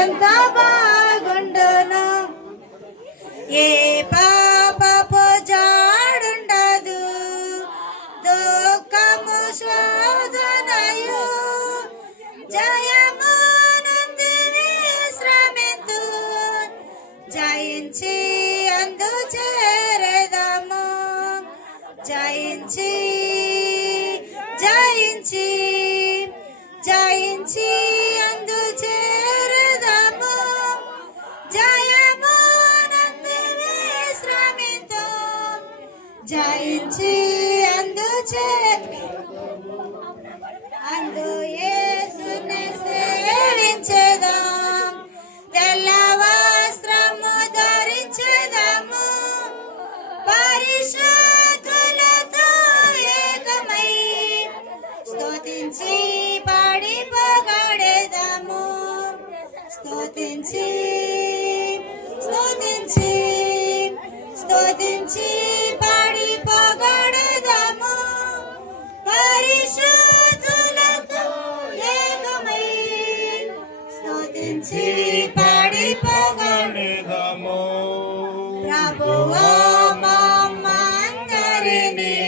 ఎంత బాగుండును. ఏ పాపపు జాడుండదు, దుఃఖము శోధనయు జయము నంది విశ్రమింతు. జయించి అందు చేరెదము, జయించి జయించి జయించి అందు చేరదము. జయము నంది విశ్రమింతు. జయించి అందు అందు యేసుని సేవించెదం. తెల్ల వస్త్రము ధరించెదము, పరిశుద్ధులతో ఏకమై స్తుతించి పాడి పొగడెదము. స్తుతించి స్తుతించి స్తుతించి పాడి పొగడెదము. పరిశుద్ధులతో ఏకమై స్తుతించి పాడి పొగడెదము. ప్రభువా మమ్మందరినీ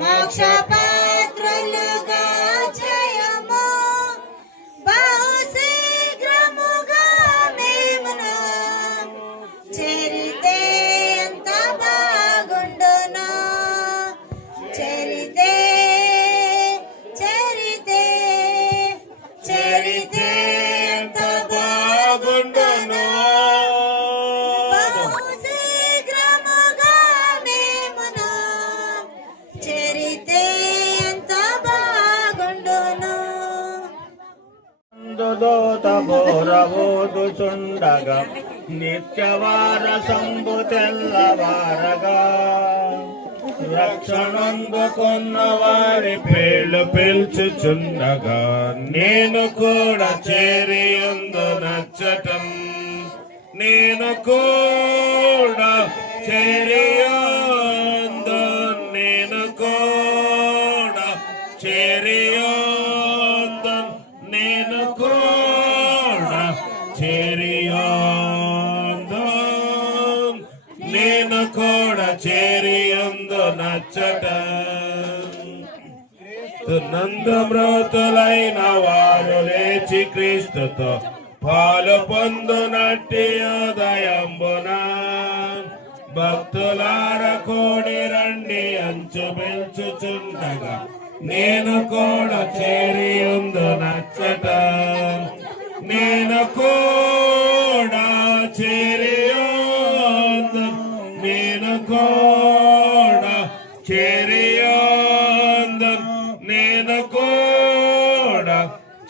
మోక్ష పాత్రులుగా చేయము. బహు శీఘ్రముగా మేమును చేరితే ఎంత బాగుండును. చేరితే చేరితే చేరితే ఎంత బాగుండును. బహు శీఘ్రముగా మేమును చేరితే ఎంత బాగుండును. దోత బోరబోదుచుండగా నిత్యవార సంబు తెల్లవారగా రక్షణందుకున్న వారి పేర్లు పిలుచుచుండగా నేను కూడా చేరియుందు నచ్చటం. నేను కూడా చేరియుందు, నేను కూడా చేరియుందు, నేను కూడా చేరియుందు, నేను కూడా చేరియుందు నచ్చట. నందు మృతులైన వారు లేచి క్రీస్తుతో పాలు పొందునట్టి ఉదయంబున భక్తులార కూడి రండి అంచు పిలుచుచుండగా నేను కూడా చేరియుందు నచ్చట. నేను కూడా చేరియుందు, నేను కూడా చేరియుందు, నేను కూడా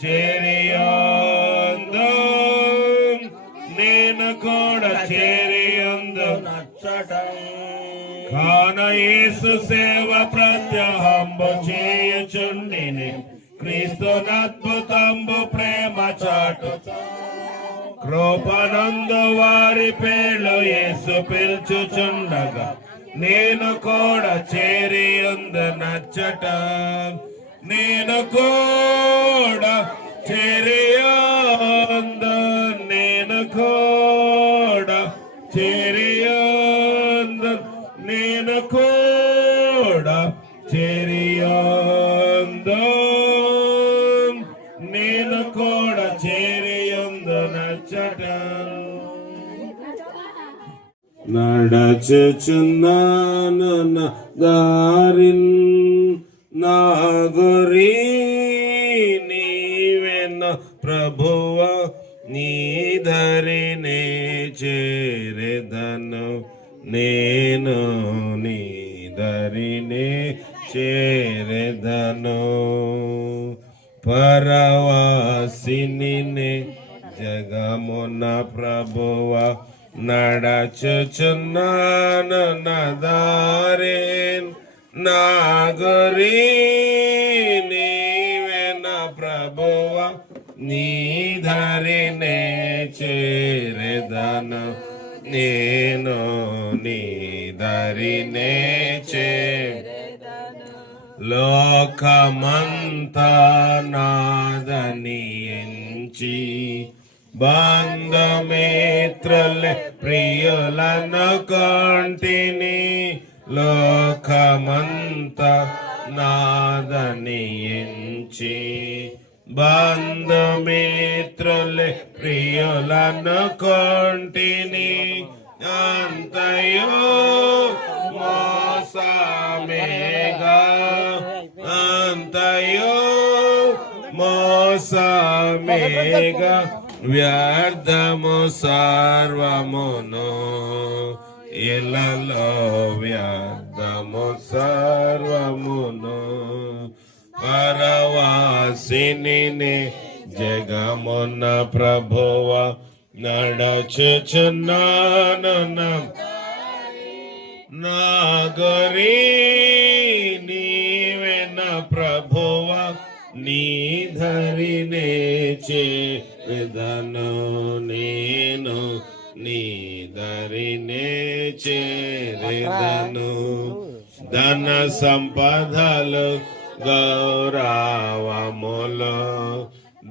చేరియుందు, నేను కూడా చేరియుందు నచ్చట. కాన యేసు సేవ ప్రత్యహంబు చేయుచుండిని క్రీస్తునద్భుతంబు ప్రేమ చాటు. కృపనందు వారి పేర్లు యేసు పిలుచుచుండగా నేను కూడా చేరియుందు నచ్చట. నేను కూడా చేరియుందు, నేను కూడా చేరియుందు, నేను కూడా చేరియుందు, నేను కూడా చేరియుందు నచ్చట. నడచుచున్నాను నా దారిన్, నా గురి నీవెన ప్రభువా, నీ ధరినే చేరెదను. నేను నీ ధరినే చేరెదను. పరవాసిని జగమున ప్రభువా, నడచుచున్నాను నా దారిన్, నా గురి నీవెన ప్రభువా, నీ ధరినే చేరెదను. నేను నీ ధరినే లోకమంతా నాదని ఎంచి బంధుమిత్రులే ప్రియులను కొంటిని, లోకమంతా నాదని ఎంచి. బంధుమిత్రులే ప్రియులను కొంటిని, అంతయు మోసమేగా, అంతయు మోసమేగా, వ్యర్థము సర్వమును, ఇలలో వ్యర్థము సర్వమును. పరవాసిని జగమున్న ప్రభువ నడచుచున్నాను, నా గొరి నీవెన ప్రభువ, నీ ధరినే చేదను, నేను నీ ధరినే చేరెదను. ధన సంపదలు గౌరవములు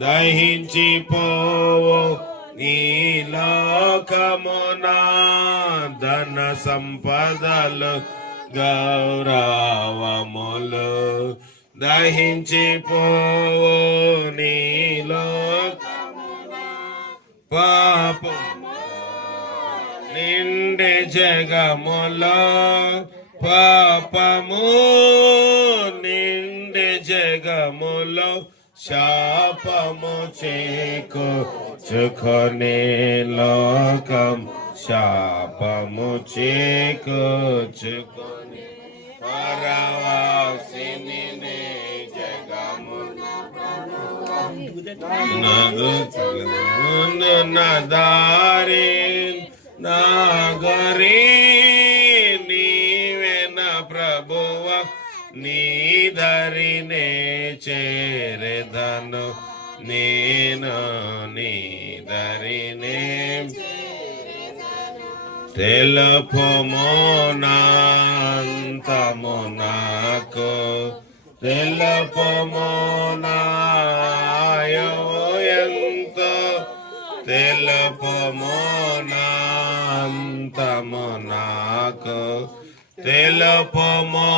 దహించిపోవు ఈ లోకమున, ధన సంపదలు గౌరవములు దహించిపోవు నీలో, పాపం నిండి జగములో, పాపము నిండి జగములో, శాపము చేకూర్చుకొని లోకం, శాపము చేకూర్చుకొని. పరవాసిని జగమున నదారి నాగరి, నీవెన ప్రభువ, నీ ధరినే చేరెదను, నేను నీ ధరినే. తెలుపుము నాంతము నాకు, తెలుపుము నాయము ఎంతో, తెలుపుము నాంతము నాకు, తెలుపుము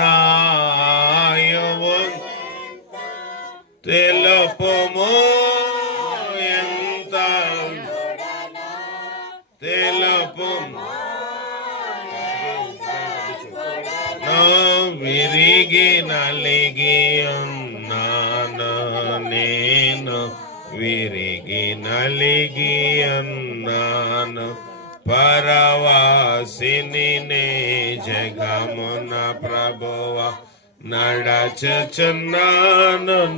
నాయము, తెలుపుము ఎంత, తెలుపుము విరిగి నలిగి ఉన్నాను, నేను విరిగి నలిగి ఉన్నాను. పరవాసిని జగమున ప్రభువ నడచుచున్నాను,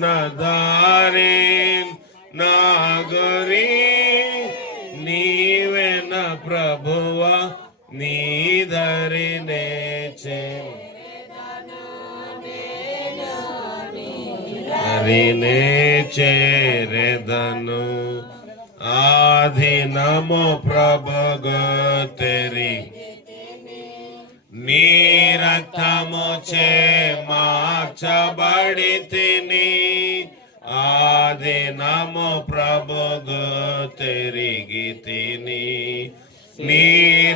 నా దారి నా గురి నీవెన ప్రభువ, నీ ధరినే ధరినే చేరెదను. ఆధీనము ప్రభుగోతెరి, నీ రక్తము చే మార్చబడితిని. ఆధీనము ప్రభుగోతెరిగి తిని, నీ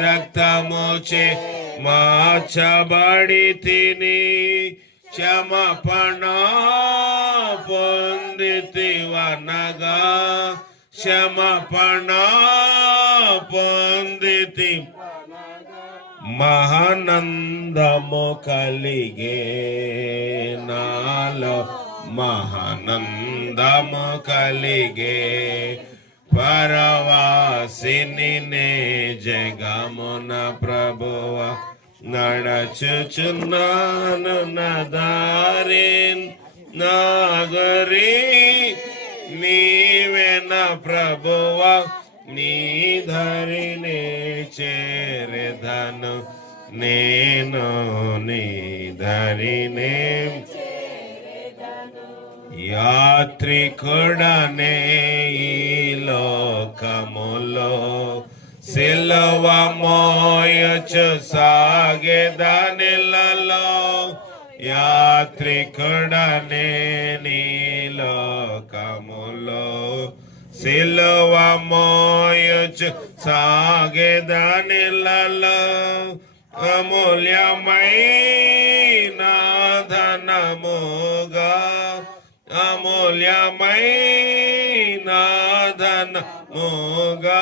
రక్తము చే మార్చబడితిని. క్షమాపణ పొందితివనగా, క్షమాపణ పొందితి, మహానందము కలిగే నాలో, మహానందము కలిగే. పరవాసిని జగమున ప్రభువ నడచుచున్నాను, నా దారి నాగరి నీవెన ప్రభువ, నీ ధరినే చేరెదను, నేను నీ ధరినే. యాత్రికుడనే ఈ లోకములో, సిలువ మోయచు సాగెదనిలలో. యాత్రికుడనే నీ లోకములో, సిలువ మోయుచు సాగెదనిలలో అమూల్యమైన ధనముగా అమూల్యమైన ధనముగా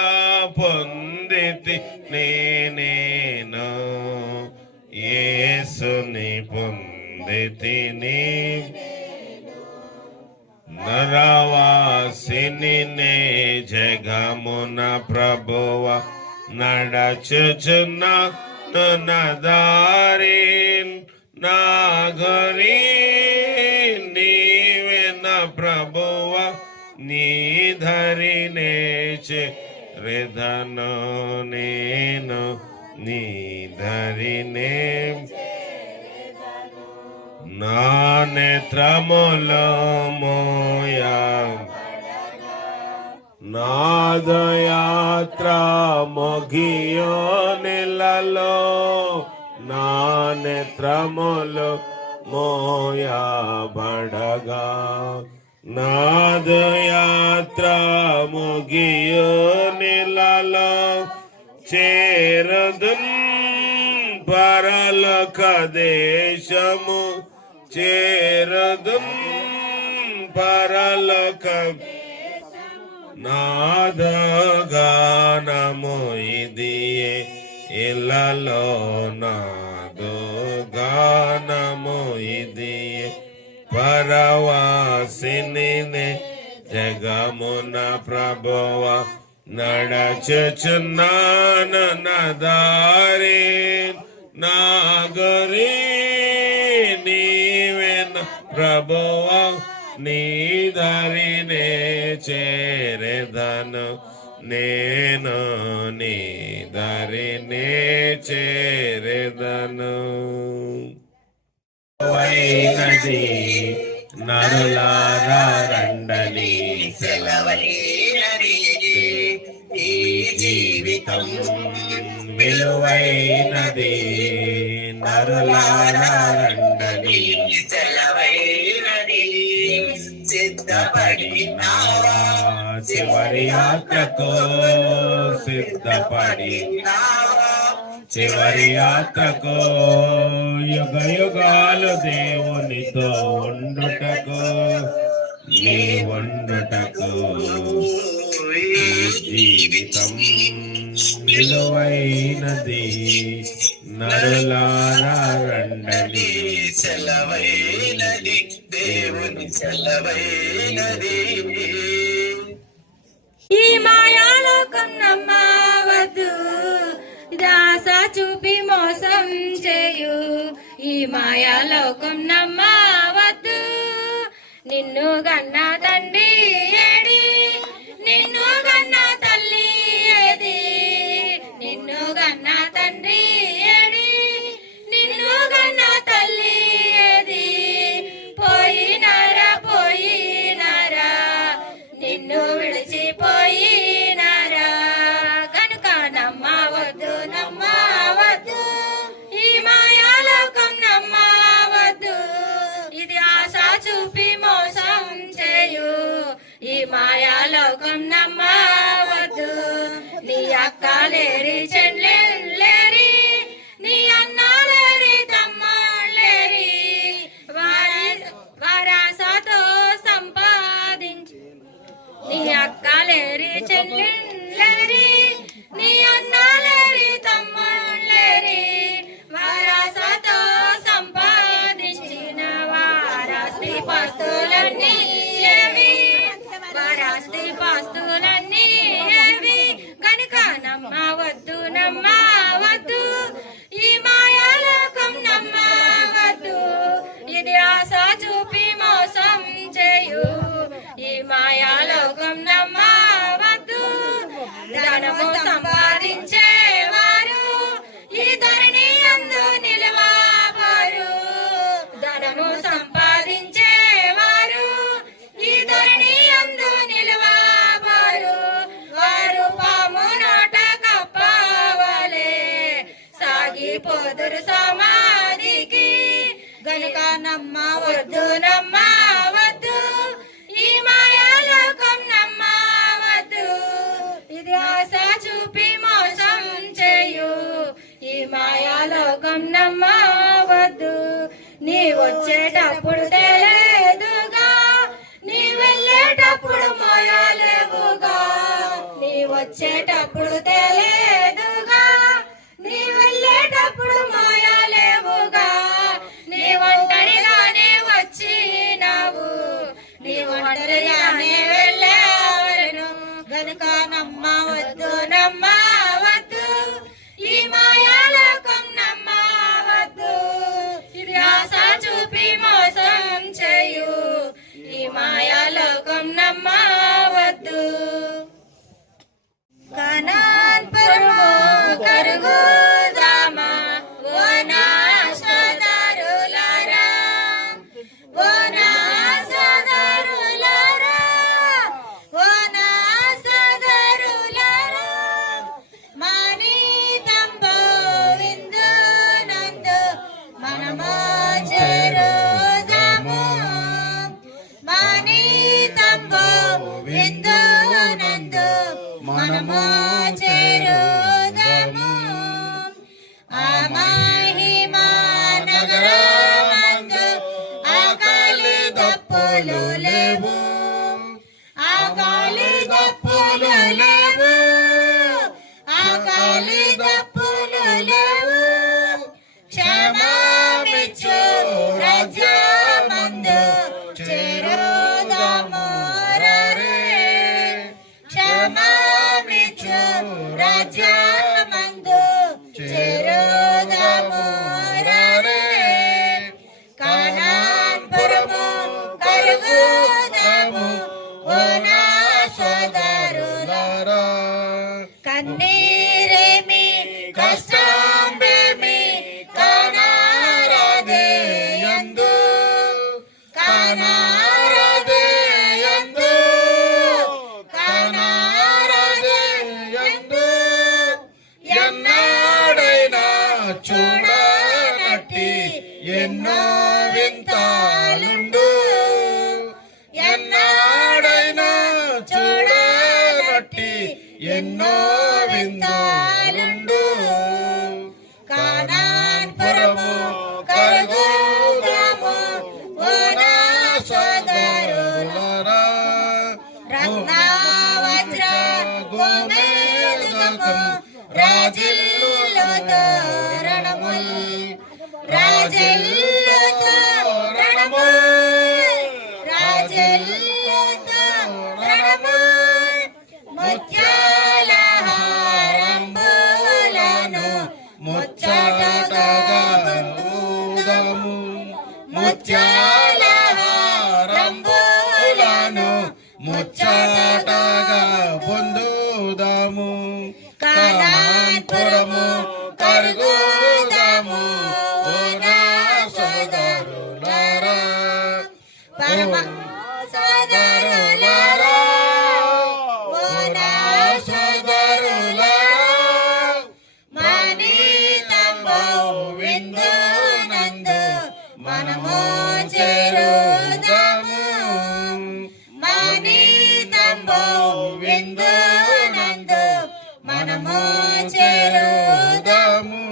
పొందితి నేను యేసుని పొందితిని నరవాసిని నే జగమున ప్రభువ నడచుచున్న దారి నాగరి నీవెన ప్రభువ నీ ధరినే చెరెదను నేను నీ ధరినే నా నేత్రములో మోయా నాదయాత్ర మొగియో నెలలో నా నేత్రములో మోయా బడగా నాదయాత్ర మొగియో నెలలో చేరదున్ పరలోక దేశము చేరదున్ పరలోక నాదగానము ఇదియే ఇలలో నాదగానము ఇదియే పరవాసిని జగమున ప్రభువ నడచుచున్నాను నదారి నాగరి నీవెన ప్రభువ నీ దారినే చేరెదను నేను నీ దారినే చేరెదను వైనది నరులారా రండని ఈ జీవితం విలువైనది నరులారా రండని సిద్ధపడినావా చివరి యాత్రకు సిద్ధపడినావా చివరి యాత్రకు యుగ యుగాలు దేవునితో ఉండుటకు నీ ఉండుటకు ఈ జీవితం విలువైనది నరులారా రండని సెలవైనది దేవుని సెలవైనది ఈ మాయాలోకం నమ్మవద్దు దాస చూపి మోసం చేయు ఈ మాయాలోకం నమ్మవద్దు నిన్ను గన్న తండ్రి ఏడి నిన్ను గన్న తల్లి ఏది నిన్ను గన్న తండ్రి ఏడి నిన్ను గన్న తల్లి ఏది పోయినారా పోయినారా నిన్ను విడిచిపోయినారా కనుక నమ్మవద్దు నమ్మవద్దు ఈ మాయాలోకం నమ్మవద్దు ఇది ఆశ చూపి మోసం చేయు ఈ మాయాలోకం నమ్మవద్దు నీ అక్క లేరి చెల్లెలేరి నీ అన్న లేరి తమ్ముళ్ళేరి వారాసతో సంపాదించి నీ అక్క లేరి చెల్లెలేరి నీ అన్న లేరి తమ్ముళ్ళేరి వారాసతో సంపాదించిన వారాస్తి పాస్తులన్నీ ఏవి వారాస్తి పాస్తులన్నీ ఏవి కనుక నమ్మవద్దు నమ్మవద్దు ఈ మాయాలోకం నమ్మవద్దు ఇది ఆశ చూపి మోసం చేయు ఈ మాయాలోకం నమ్మవద్దు ధనము సంపాదించేవారు ఈ ధరణి యందు నిలవబోరు ధనము సంపాదించేవారు ఈ ధరణి యందు నిలవబోరు వారు పాము నోట కప్పవలే సాగిపోదురు సమాధికి గనుక నమ్మవద్దు నమ్మవద్దు ఈ మాయాలోకం నమ్మవద్దు నమ్మవద్దు నీ వచ్చేటప్పుడు తెలియదుగా నీ వెళ్ళేటప్పుడు మోయలేవుగా నీ వచ్చేటప్పుడు తెలియదుగా నీ వెళ్ళేటప్పుడు మోయలేవుగా నీ ఒంటరిగానే వచ్చినావు నీ ఒంటరిగానే వెళ్ళావను గనుక నమ్మవద్దు నమ్మవద్దు ఈ మాయాలోకం నమ్మవద్దు ఇది ఆశ చూపి మోసం చేయు ఈ మాయాలోకం నమ్మవద్దు కనాన్ పరమో కరుగుదామా ఓ నా సోదరులారా ఓ నా సోదరులారా ఓ నా సోదరులారా మానితంబో విందునందు మనము చేరుదాము మానితంబో విందునందు మనము చేరుదాము ఆ మహిమా నగరమందు ఆకలి దప్పులు లేవు ఆకలి దప్పులు లేవు ఆకలి దప్పులు లేవు క్షమామిచ్చు రాజ్యమందు చేరుదాము రే క్షమామిచ్చు రాజ్యమందు చేరుదాము రే కానాన్పురము కలుగుదాము ఓ నా సోదరులారా కన్నీరేమి కష్టమేమి కానారాదే యందు కానారాదే యందు కానారాదే యందు ఎన్నాడైనా చూడనట్టి ఎన్నో వింతాలుండు ఎన్నాడైనా చూడనట్టి ఎన్నో వింతాలుండు కానాన్పురము కలుగుదాము ఓ నా సోదరులారా రత్న వజ్ర గోమేధికము రాజిల్లు తోరణముల్ రాజిల్లు తోరణముల్ రాజిల్లు తోరణముల్ ముత్యాల హారంబులను ముచ్చటగా ఊదాము ముత్యాల హారంబులను ముచ్చటగా పొందుదాము కానాన్పురము కలుగుదాము ఓ నా సోదరులారా పరమ సోదరులారా ఓ నా సోదరులారా మానితంబో విందునందు మనము చేరుదాము మానితంబో విందునందు మనము చేరుదాము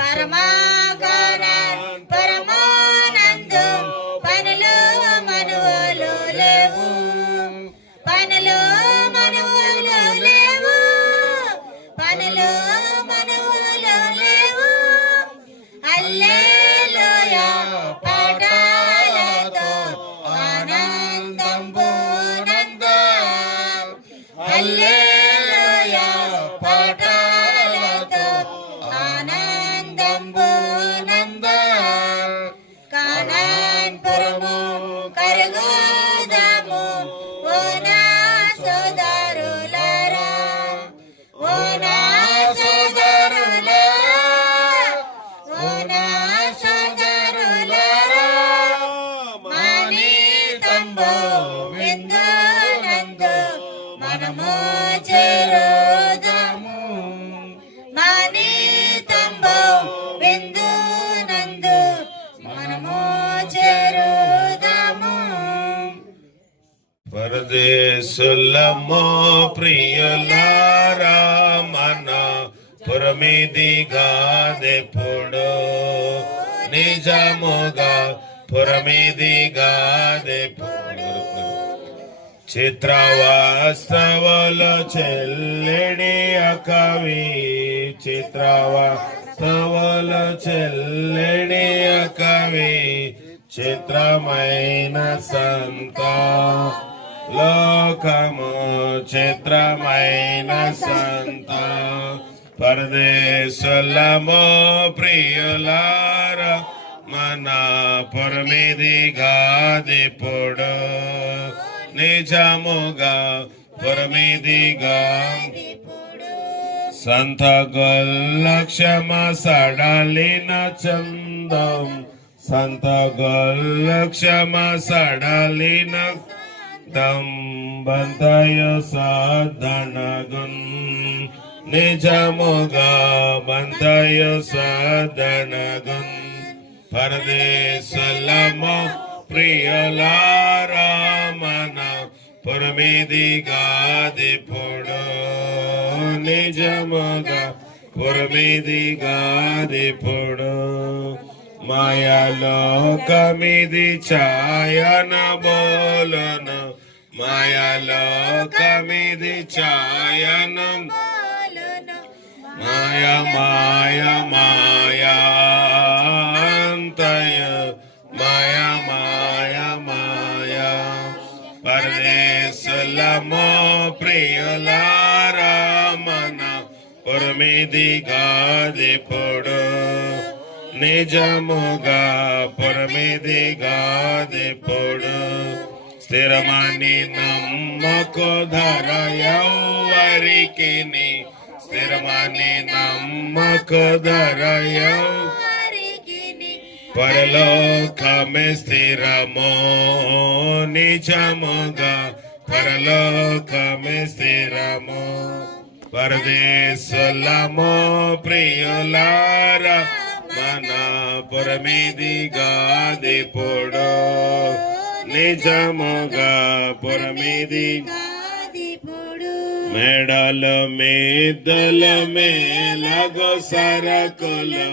పరమాగణ పరమానందు పనులు మనువులు లేవు పనులు మనువులు లేవు పనులు మనువులు లేవు హల్లెలూయా పాటలతో ఆనందంబునందు హల్లెలూయా పాటలతో ఆనందంబునందు కానాన్పురము కలుగుదాము ఓ నా సోదరులారా ఓ నా సోదరులారా ఓ నా సోదరులారా మానితంబో విందునందు మనము చేరుదాము మానితంబో విందునందు మనము చేరుదాము పరదేశులమో ప్రియులారా మన పుర పురమిదిగాదెప్పుడు నిజముగా పురమిదిగాదెప్పుడు చిత్రవాస్తవలో చెల్లెడి కవి చిత్రవాస్తవలో చెల్లెడి కవి చిత్రమైన సంత లోకము చిత్రమైన సంత పరదేశులమో ప్రియులార మన పురమిదిగాదెప్పుడు నిజముగా పురమిదిగా సంత గొల్లక్షమ సడలిన చందం సంత గొల్లక్షమ సడలిన బంతయు సాధనగున్ నిజముగా బంతయు సాధనగున్ పరదేశులమో ప్రియులారా మన పురమిదిగాదెప్పుడు నిజముగా పురమిదిగాదెప్పుడు మాయలోకమిది ఛాయన బోలును మాయలోకమిది ఛాయన మాయ మాయ మాయాంతయ మాయ మాయ మాయ పరదేశులమో ప్రియులారా మన పురమిదిగాదెప్పుడు నిజముగా పురమిదిగాదెప్పుడు స్థిరమని నమ్మకు ధర ఎవ్వరికి స్థిరమని నమ్మకు ధర పరలోకమే స్థిరమో నిజముగా పరలోకమే స్థిరమో పరదేశులమో ప్రియులారా మన పురమిదిగాదెప్పుడు నిజముగా పురమిదిగాదెప్పుడు మెడలు మీదలు మేలగు సరకులు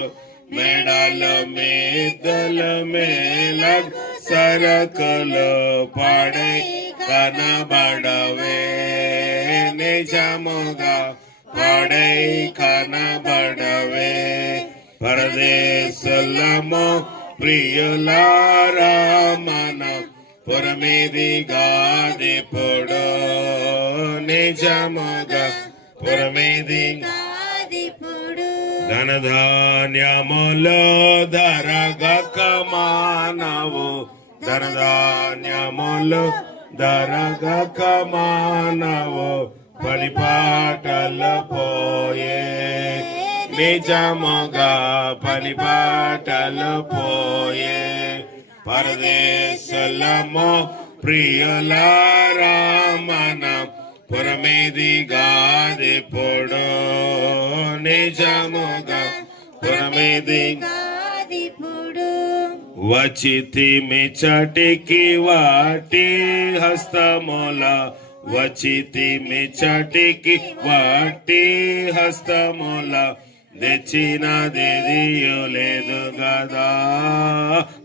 మెడలు మీదలు మేలగు సరకులు పడై కనబడవే నిజముగా పడై కనబడవే పరదేశులమో ప్రియులారా మన పురమిదిగాదెప్పుడు నిజముగా పురమిదిగాదెప్పుడు ధనధాన్యములో ధరగక మానవు ధనధాన్యములు ధరగక మానవు పరిపాటలు పోయే నిజముగా పరిపాటలు పోయే పరదేశులమో ప్రియులారా మన పురమిదిగాదెప్పుడు నిజముగా పురమిదిగాదెప్పుడు వచితిమి చటికి వాటి హస్తముల వచితిమి చటికి వాటి హస్తముల తెచ్చినదేదియు లేదు గదా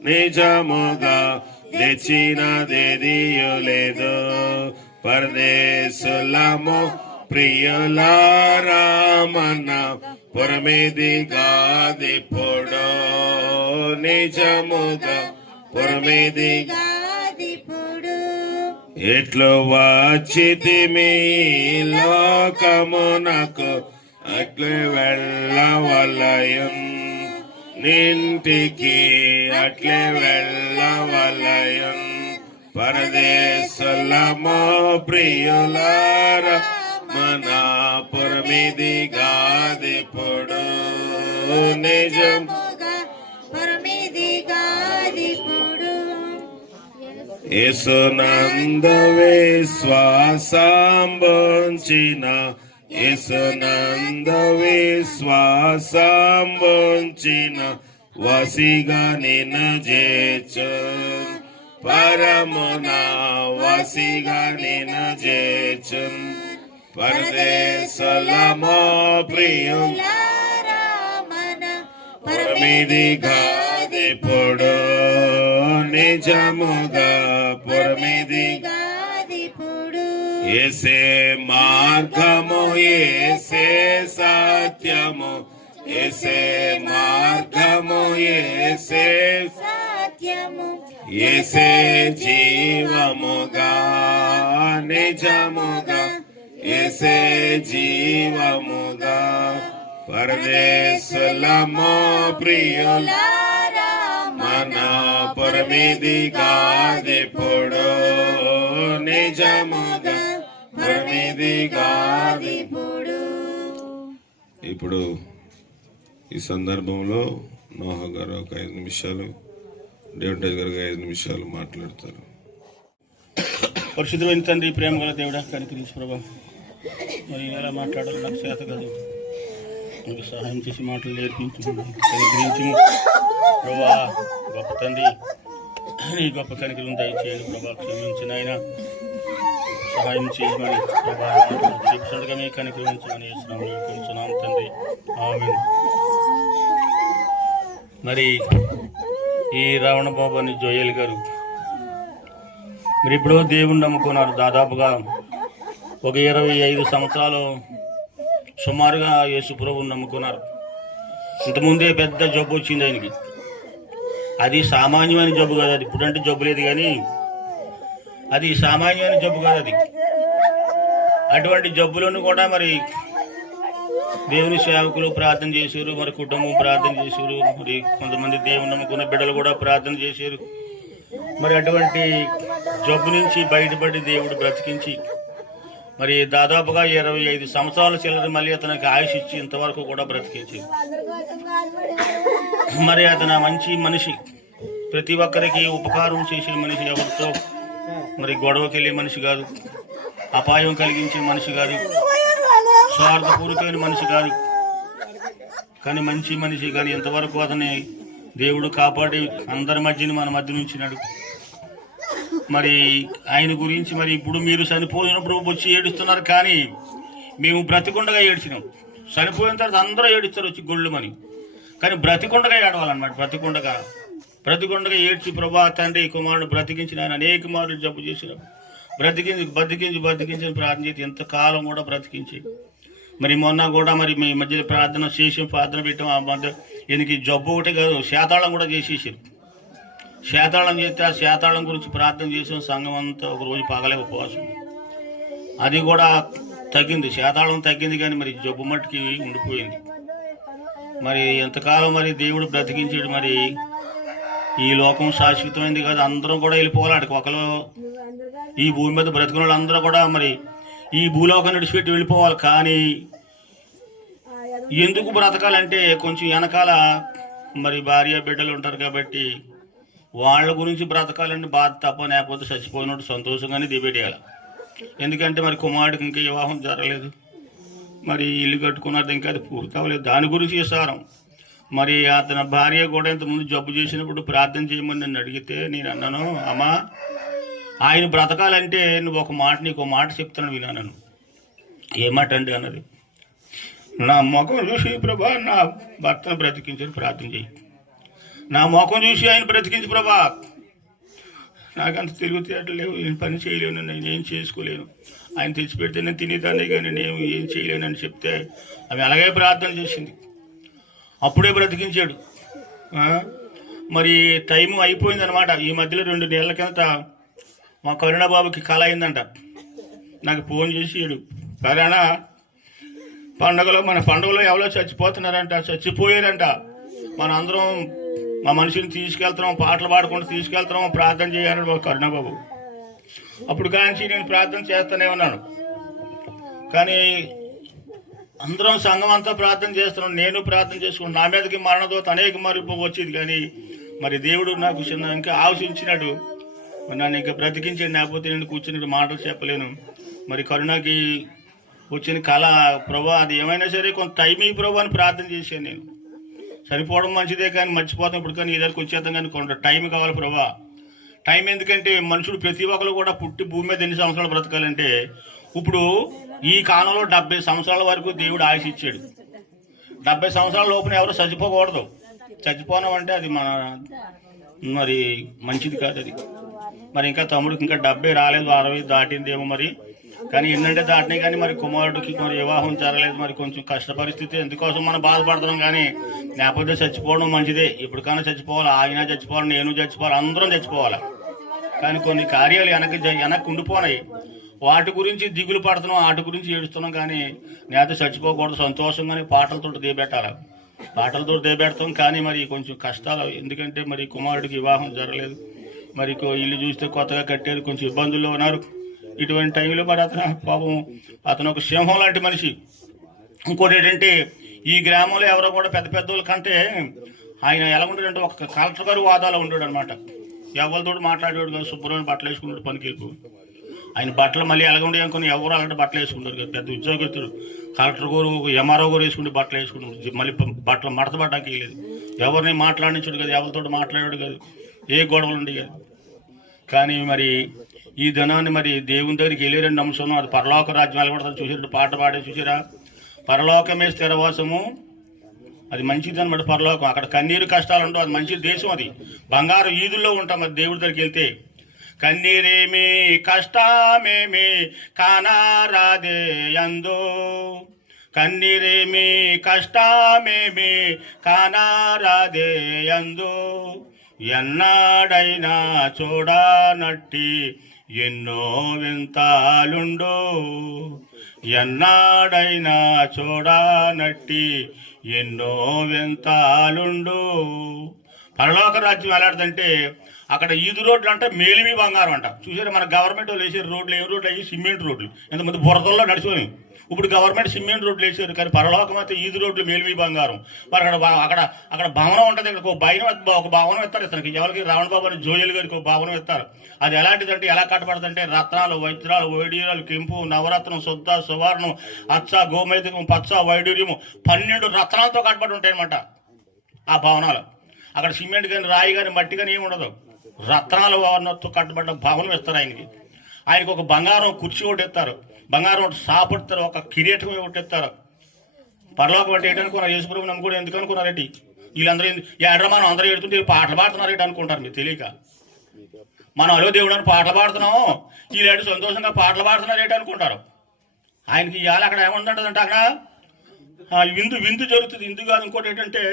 నిజముగా తెచ్చినదేదియు లేదు పరదేశులమో ప్రియులారా మన పురమిదిగాదెప్పుడు నిజముగా పురమిదిగాదెప్పుడు ఎట్లు వచ్చితిమి లోకమునకు అట్లే వెళ్ళవలయం నింటికి అట్లే వెళ్ళవలయం పరదేశులమో ప్రియులారా మన పురమిదిగాదెప్పుడు నిజముగా పురమిదిగాదెప్పుడు యేసునందు విశ్వాసంబుంచిన యేసునందు విశ్వాసంబుంచిన వసిగా నిన్ను చేర్చు పరమున వసిగా నిన్ను చేర్చు పరదేశులమో ప్రియులారా పురమిదిగాదిప్పుడు నిజముగా గాదిప్పుడు ఏసే మార్గము ఏసే సత్యము ఏసే మార్గము ఏసే సత్యము ఏసే జీవముగా నిజముగా ఏసే జీవముగా పరదేశులమో ప్రియుల మన పురమిదిగాదిప్పుడు నిజముగా పురమిదిగాదిప్పుడు. ఇప్పుడు ఈ సందర్భంలో నోహ గారు ఒక 5 నిమిషాలు, డేవిడ్ గారు 5 నిమిషాలు మాట్లాడతారు. పరిశుద్ధమైన తండ్రి, ప్రేమ గల దేవుడా, కనికరించి ప్రభా, మరి ఎలా మాట్లాడాలి నాకు చేత కాదు. నాకు సహాయం చేసి మాటలు నేర్పించు, కనికరించు ప్రభా. గొప్ప తండ్రి, నీ గొప్ప కనికరం దయచేయండి ప్రభా. క్షమించిన ఆయన సహాయం చేయమని ప్రభా చెప్తుండగా మీ కనికరించమని కొంచున్నాం తండ్రి. ఆమేన్. మరి ఈ రావణ బాబు అని జోయల్ గారు మరి ఇప్పుడు దేవుణ్ణి నమ్ముకున్నారు. దాదాపుగా ఒక 25 సంవత్సరాలు సుమారుగా యేసు ప్రభువుని నమ్ముకున్నారు. ఇంతకుముందే పెద్ద జబ్బు వచ్చింది ఆయనకి. అది సామాన్యమైన జబ్బు కాదు, అది ఇప్పుడంటే జబ్బు లేదు కానీ అది సామాన్యమైన జబ్బు కాదు. అది అటువంటి జబ్బులను కూడా మరి దేవుని సేవకులు ప్రార్థన చేశారు, మరి కుటుంబం ప్రార్థన చేశారు, మరి కొంతమంది దేవుని నమ్ముకున్న బిడ్డలు కూడా ప్రార్థన చేశారు. మరి అటువంటి జబ్బు నుంచి బయటపడి దేవుడు బ్రతికించి మరి దాదాపుగా 25 సంవత్సరాల చిల్లర మళ్ళీ అతనికి ఆయుష్ ఇచ్చి ఇంతవరకు కూడా బ్రతికించి మరి అతను మంచి మనిషి, ప్రతి ఒక్కరికి ఉపకారం చేసే మనిషి, ఎవరితో మరి గొడవకి వెళ్ళే మనిషి కాదు, అపాయం కలిగించే మనిషి కాదు, స్వార్థపూరితమైన మనిషి కాదు, కానీ మంచి మనిషి. కానీ ఇంతవరకు అతన్ని దేవుడు కాపాడి అందరి మధ్యని మన మధ్య నుంచినాడు. మరి ఆయన గురించి మరి ఇప్పుడు మీరు చనిపోయినప్పుడు వచ్చి ఏడుస్తున్నారు, కానీ మేము బ్రతికుండగా ఏడ్చినాం. చనిపోయిన తర్వాత అందరూ ఏడుస్తారు వచ్చి గొళ్ళుమని, కానీ బ్రతికుండగా ఏడవాలన్నమాట. బ్రతికుండగా ఏడ్చి ప్రభా తండ్రి కుమారుడు బ్రతికించిన ఆయన అనేక మార్లు జబ్బు చేసిన బతికించి ప్రార్థన చేసి ఎంతకాలం కూడా బ్రతికించి మరి మొన్న కూడా మరి మీ మధ్య ప్రార్థన చేసి ప్రార్థన పెట్టాం. ఆ మధ్య ఈయనకి జబ్బు ఒకటే కాదు, శాతాళం కూడా చేసేసారు. శాతాళం చేస్తే ఆ శాతాళం గురించి ప్రార్థన చేసాం. సంఘం అంతా ఒక రోజు పగలే ఉపవాసం. అది కూడా తగ్గింది, శాతాళం తగ్గింది, కానీ మరి జబ్బు మట్టుకి ఉండిపోయింది. మరి ఎంతకాలం మరి దేవుడు బ్రతికించాడు. మరి ఈ లోకం శాశ్వతమైంది కాదు, అందరం కూడా వెళ్ళిపోవాలి. ఒకరు ఈ భూమి మీద బ్రతికిన వాళ్ళందరూ కూడా మరి ఈ భూలోకం నడిచిపెట్టి వెళ్ళిపోవాలి. కానీ ఎందుకు బ్రతకాలంటే కొంచెం వెనకాల మరి భార్య బిడ్డలు ఉంటారు కాబట్టి వాళ్ళ గురించి బ్రతకాలని బాధ తప్ప, లేకపోతే చచ్చిపోయినట్టు సంతోషంగానే దిగబెట్టేయాలి. ఎందుకంటే మరి కుమారుడికి ఇంకా వివాహం జరగలేదు, మరి ఇల్లు కట్టుకున్నది ఇంకా అది పూర్తి అవ్వలేదు, దాని గురించి చేశారు. మరి అతని భార్య కూడా ఇంతకుముందు జబ్బు చేసినప్పుడు ప్రార్థన చేయమని నన్ను అడిగితే నేను అన్నాను, అమ్మా ఆయన బ్రతకాలంటే నువ్వు నీకు ఒక మాట చెప్తాను విన్నాను. ఏ మాట అండి అన్నది, నా ముఖం చూసి ప్రభా నా భర్తను బ్రతికించని ప్రార్థన చేయి. నా ముఖం చూసి ఆయన బ్రతికించి ప్రభా, నాకంత తిరుగుతేటలు లేవు, నేను పని చేయలేను, నేను ఏం చేసుకోలేను, ఆయన తెచ్చిపెడితే నేను తినేదాన్ని కానీ నేను ఏం చేయలేనని చెప్తే ఆమె అలాగే ప్రార్థన చేసింది. అప్పుడే బ్రతికించాడు. మరి టైము అయిపోయిందనమాట. ఈ మధ్యలో 2 నెలల కిందట మా కరుణాబాబుకి కళ అయిందంట. నాకు ఫోన్ చేసాడు, కరుణా మన పండుగలో ఎవరో చచ్చిపోతున్నారంట, చచ్చిపోయారంట, మన అందరం మా మనిషిని తీసుకెళ్తున్నాం, పాటలు పాడుకుంటూ తీసుకెళ్తున్నాం, ప్రార్థన చేయాలని మా కరుణాబాబు. అప్పుడు కానీ నేను ప్రార్థన చేస్తూనే ఉన్నాను. కానీ అందరం సంఘం అంతా ప్రార్థన చేస్తున్నాం, నేను ప్రార్థన చేసుకున్నాను. నా మీదకి మరణదోత అనేక మార్పు వచ్చేది, కానీ మరి దేవుడు నాకు ఇంకా ఆలోచించినాడు, నన్ను ఇంకా బ్రతికించాడు. లేకపోతే నేను కూర్చుని మాటలు చెప్పలేను. మరి కరుణకి వచ్చిన కళ ప్రభా, అది ఏమైనా సరే కొంత టైం ఈ ప్రభా అని ప్రార్థన చేశాను. నేను చనిపోవడం మంచిదే కానీ మర్చిపోతాం ఇప్పుడు, కానీ ఇద్దరికి వచ్చేద్దాం, కానీ కొంత టైం కావాలి ప్రభా. టైం ఎందుకంటే మనుషుడు ప్రతి ఒక్కరు కూడా పుట్టి భూమి మీద ఎన్ని సంవత్సరాలు బ్రతకాలంటే, ఇప్పుడు ఈ కాలంలో 70 సంవత్సరాల వరకు దేవుడు ఆయుష్ ఇచ్చాడు. 70 సంవత్సరాల లోపల ఎవరు చచ్చిపోకూడదు. చచ్చిపోవడం అంటే అది మరి మంచిది కాదు అది. మరి ఇంకా తమ్ముడికి ఇంకా 70 రాలేదు, 60 దాటిందేమో మరి. కానీ ఏంటంటే దాటినాయి, కానీ మరి కుమారుడికి మరి వివాహం జరగలేదు. మరి కొంచెం కష్ట పరిస్థితి, ఎందుకోసం మనం బాధపడుతున్నాం. కానీ లేకపోతే చచ్చిపోవడం మంచిదే. ఎప్పటికైనా చచ్చిపోవాలి, ఆయన చచ్చిపోవాలి, నేను చచ్చిపోవాలి, అందరం చచ్చిపోవాలి. కానీ కొన్ని కార్యాలు వెనక్కి ఉండిపోనాయి. వాటి గురించి దిగులు పడుతున్నాం, వాటి గురించి ఏడుస్తున్నాం. కానీ నేత చచ్చిపోకూడదు, సంతోషంగానే పాటలతో దేబెట్టాలి. పాటలతో దేబెడతాం. కానీ మరి కొంచెం కష్టాలు, ఎందుకంటే మరి కుమారుడికి వివాహం జరగలేదు. మరి ఇల్లు చూస్తే కొత్తగా కట్టారు, కొంచెం ఇబ్బందుల్లో ఉన్నారు. ఇటువంటి టైంలో మరి అతను ఒక సింహం లాంటి మనిషి. ఇంకోటి ఏంటంటే ఈ గ్రామంలో ఎవరో కూడా పెద్ద పెద్దోళ్ళ కంటే ఆయన ఎలా ఉంటాడంటే ఒక కలెక్టర్ గారు వాదాలో ఉంటాడు అనమాట. ఎవరితో మాట్లాడేవాడు కాదు, శుభ్రమైన బట్టలు వేసుకుంటాడు, పనికి వెళ్ళిపోయి. ఆయన బట్టలు మళ్ళీ ఎలాగుండే అనుకుని ఎవరు అలాంటి బట్టలు వేసుకుంటారు కదా. పెద్ద ఉద్యోగస్తుడు కలెక్టర్ గారు, ఎంఆర్ఓ గారు వేసుకుంటే బట్టలు వేసుకుంటారు. మళ్ళీ బట్టలు మడత పడ్డానికి లేదు. ఎవరిని మాట్లాడించాడు కదా, ఎవరితో మాట్లాడాడు కాదు, ఏ గొడవలు ఉండే కాదు. కానీ మరి ఈ దినాన్ని మరి దేవుని దగ్గరికి వెళ్ళారండి అంశం. అది పరలోక రాజ్యం వెళ్ళబడతారు. చూసారు, పాట పాడే చూసారా, పరలోకమే స్థిరవాసము, అది మంచిది అనమాట. పరలోకం, అక్కడ కన్నీరు కష్టాలు ఉండవు, అది మంచి దేశం. అది బంగారు ఈదుల్లో ఉంటాం మరి దేవుడి దగ్గరికి వెళ్తే. కన్నీరేమి కష్టమేమి కానారాదే యందో, కన్నీరేమి కష్టమేమి కానారాదే యందో, ఎన్నాడైనా చూడనట్టి ఎన్నో వింతాలుండో, ఎన్నాడైనా చూడనట్టి ఎన్నో వింతాలుండో. పరలోక రాజ్యం ఎలాంటిదంటే అక్కడ ఈదు రోడ్లు అంటే మేలిమి బంగారం అంట. చూసారా, మన గవర్నమెంట్ వాళ్ళు వేసారు రోడ్లు, ఏం రోడ్లు అయ్యి సిమెంట్ రోడ్లు, ఎంతమంది బురదల్లో నడిచిపోయి. ఇప్పుడు గవర్నమెంట్ సిమెంట్ రోడ్లు వేసారు, కానీ పరలోకం అయితే ఈదు రోడ్లు మేలిమి బంగారం. మరి అక్కడ భవనం ఉంటుంది. ఇక్కడ ఒక భవనం ఇస్తారు ఇతనికి, ఎవరికి రావణ బాబు అని జోయల్ గారికి ఒక భవనం ఇస్తారు. అది ఎలాంటిదంటే ఎలా కట్టబడుతుందంటే రత్నాలు, వైద్యాలు, వైడూర్యాలు, కెంపు, నవరత్నం, శుద్ధ, సువర్ణం, అచ్చ, గోమేధికం, పచ్చ, వైడూర్యము 12 రత్నాలతో కట్టబడి ఉంటాయి అనమాట ఆ భవనాలు. అక్కడ సిమెంట్ కానీ రాయి కానీ మట్టి కానీ ఏమి ఉండదు, రత్నాల వర్ణతో కట్టబడ్డ భవనం ఇస్తారు ఆయనకి. ఆయనకు ఒక బంగారం కుర్చీ ఒకటి ఇస్తారు, బంగారం ఒకటి సాపడతారు, ఒక కిరీటం ఒకటి ఇస్తారు. పరలోకం అంటే ఏంటనుకున్నారు, యేసుప్రభు నమ్ముకోవడం ఎందుకు అనుకున్నారేంటి? వీళ్ళందరూ మనం అందరూ ఎడుతుంటే వీళ్ళు పాటలు పాడుతున్నారేంటి అనుకుంటారు మీరు తెలియక. మనం అలో దేవుడు అని పాటలు పాడుతున్నాము, వీళ్ళు సంతోషంగా పాటలు పాడుతున్నారేంటి అనుకుంటారు. ఆయనకి ఇవాళ అక్కడ ఏముంటుందంటే అక్కడ విందు జరుగుతుంది. విందు కాదు, ఇంకోటి ఏంటంటే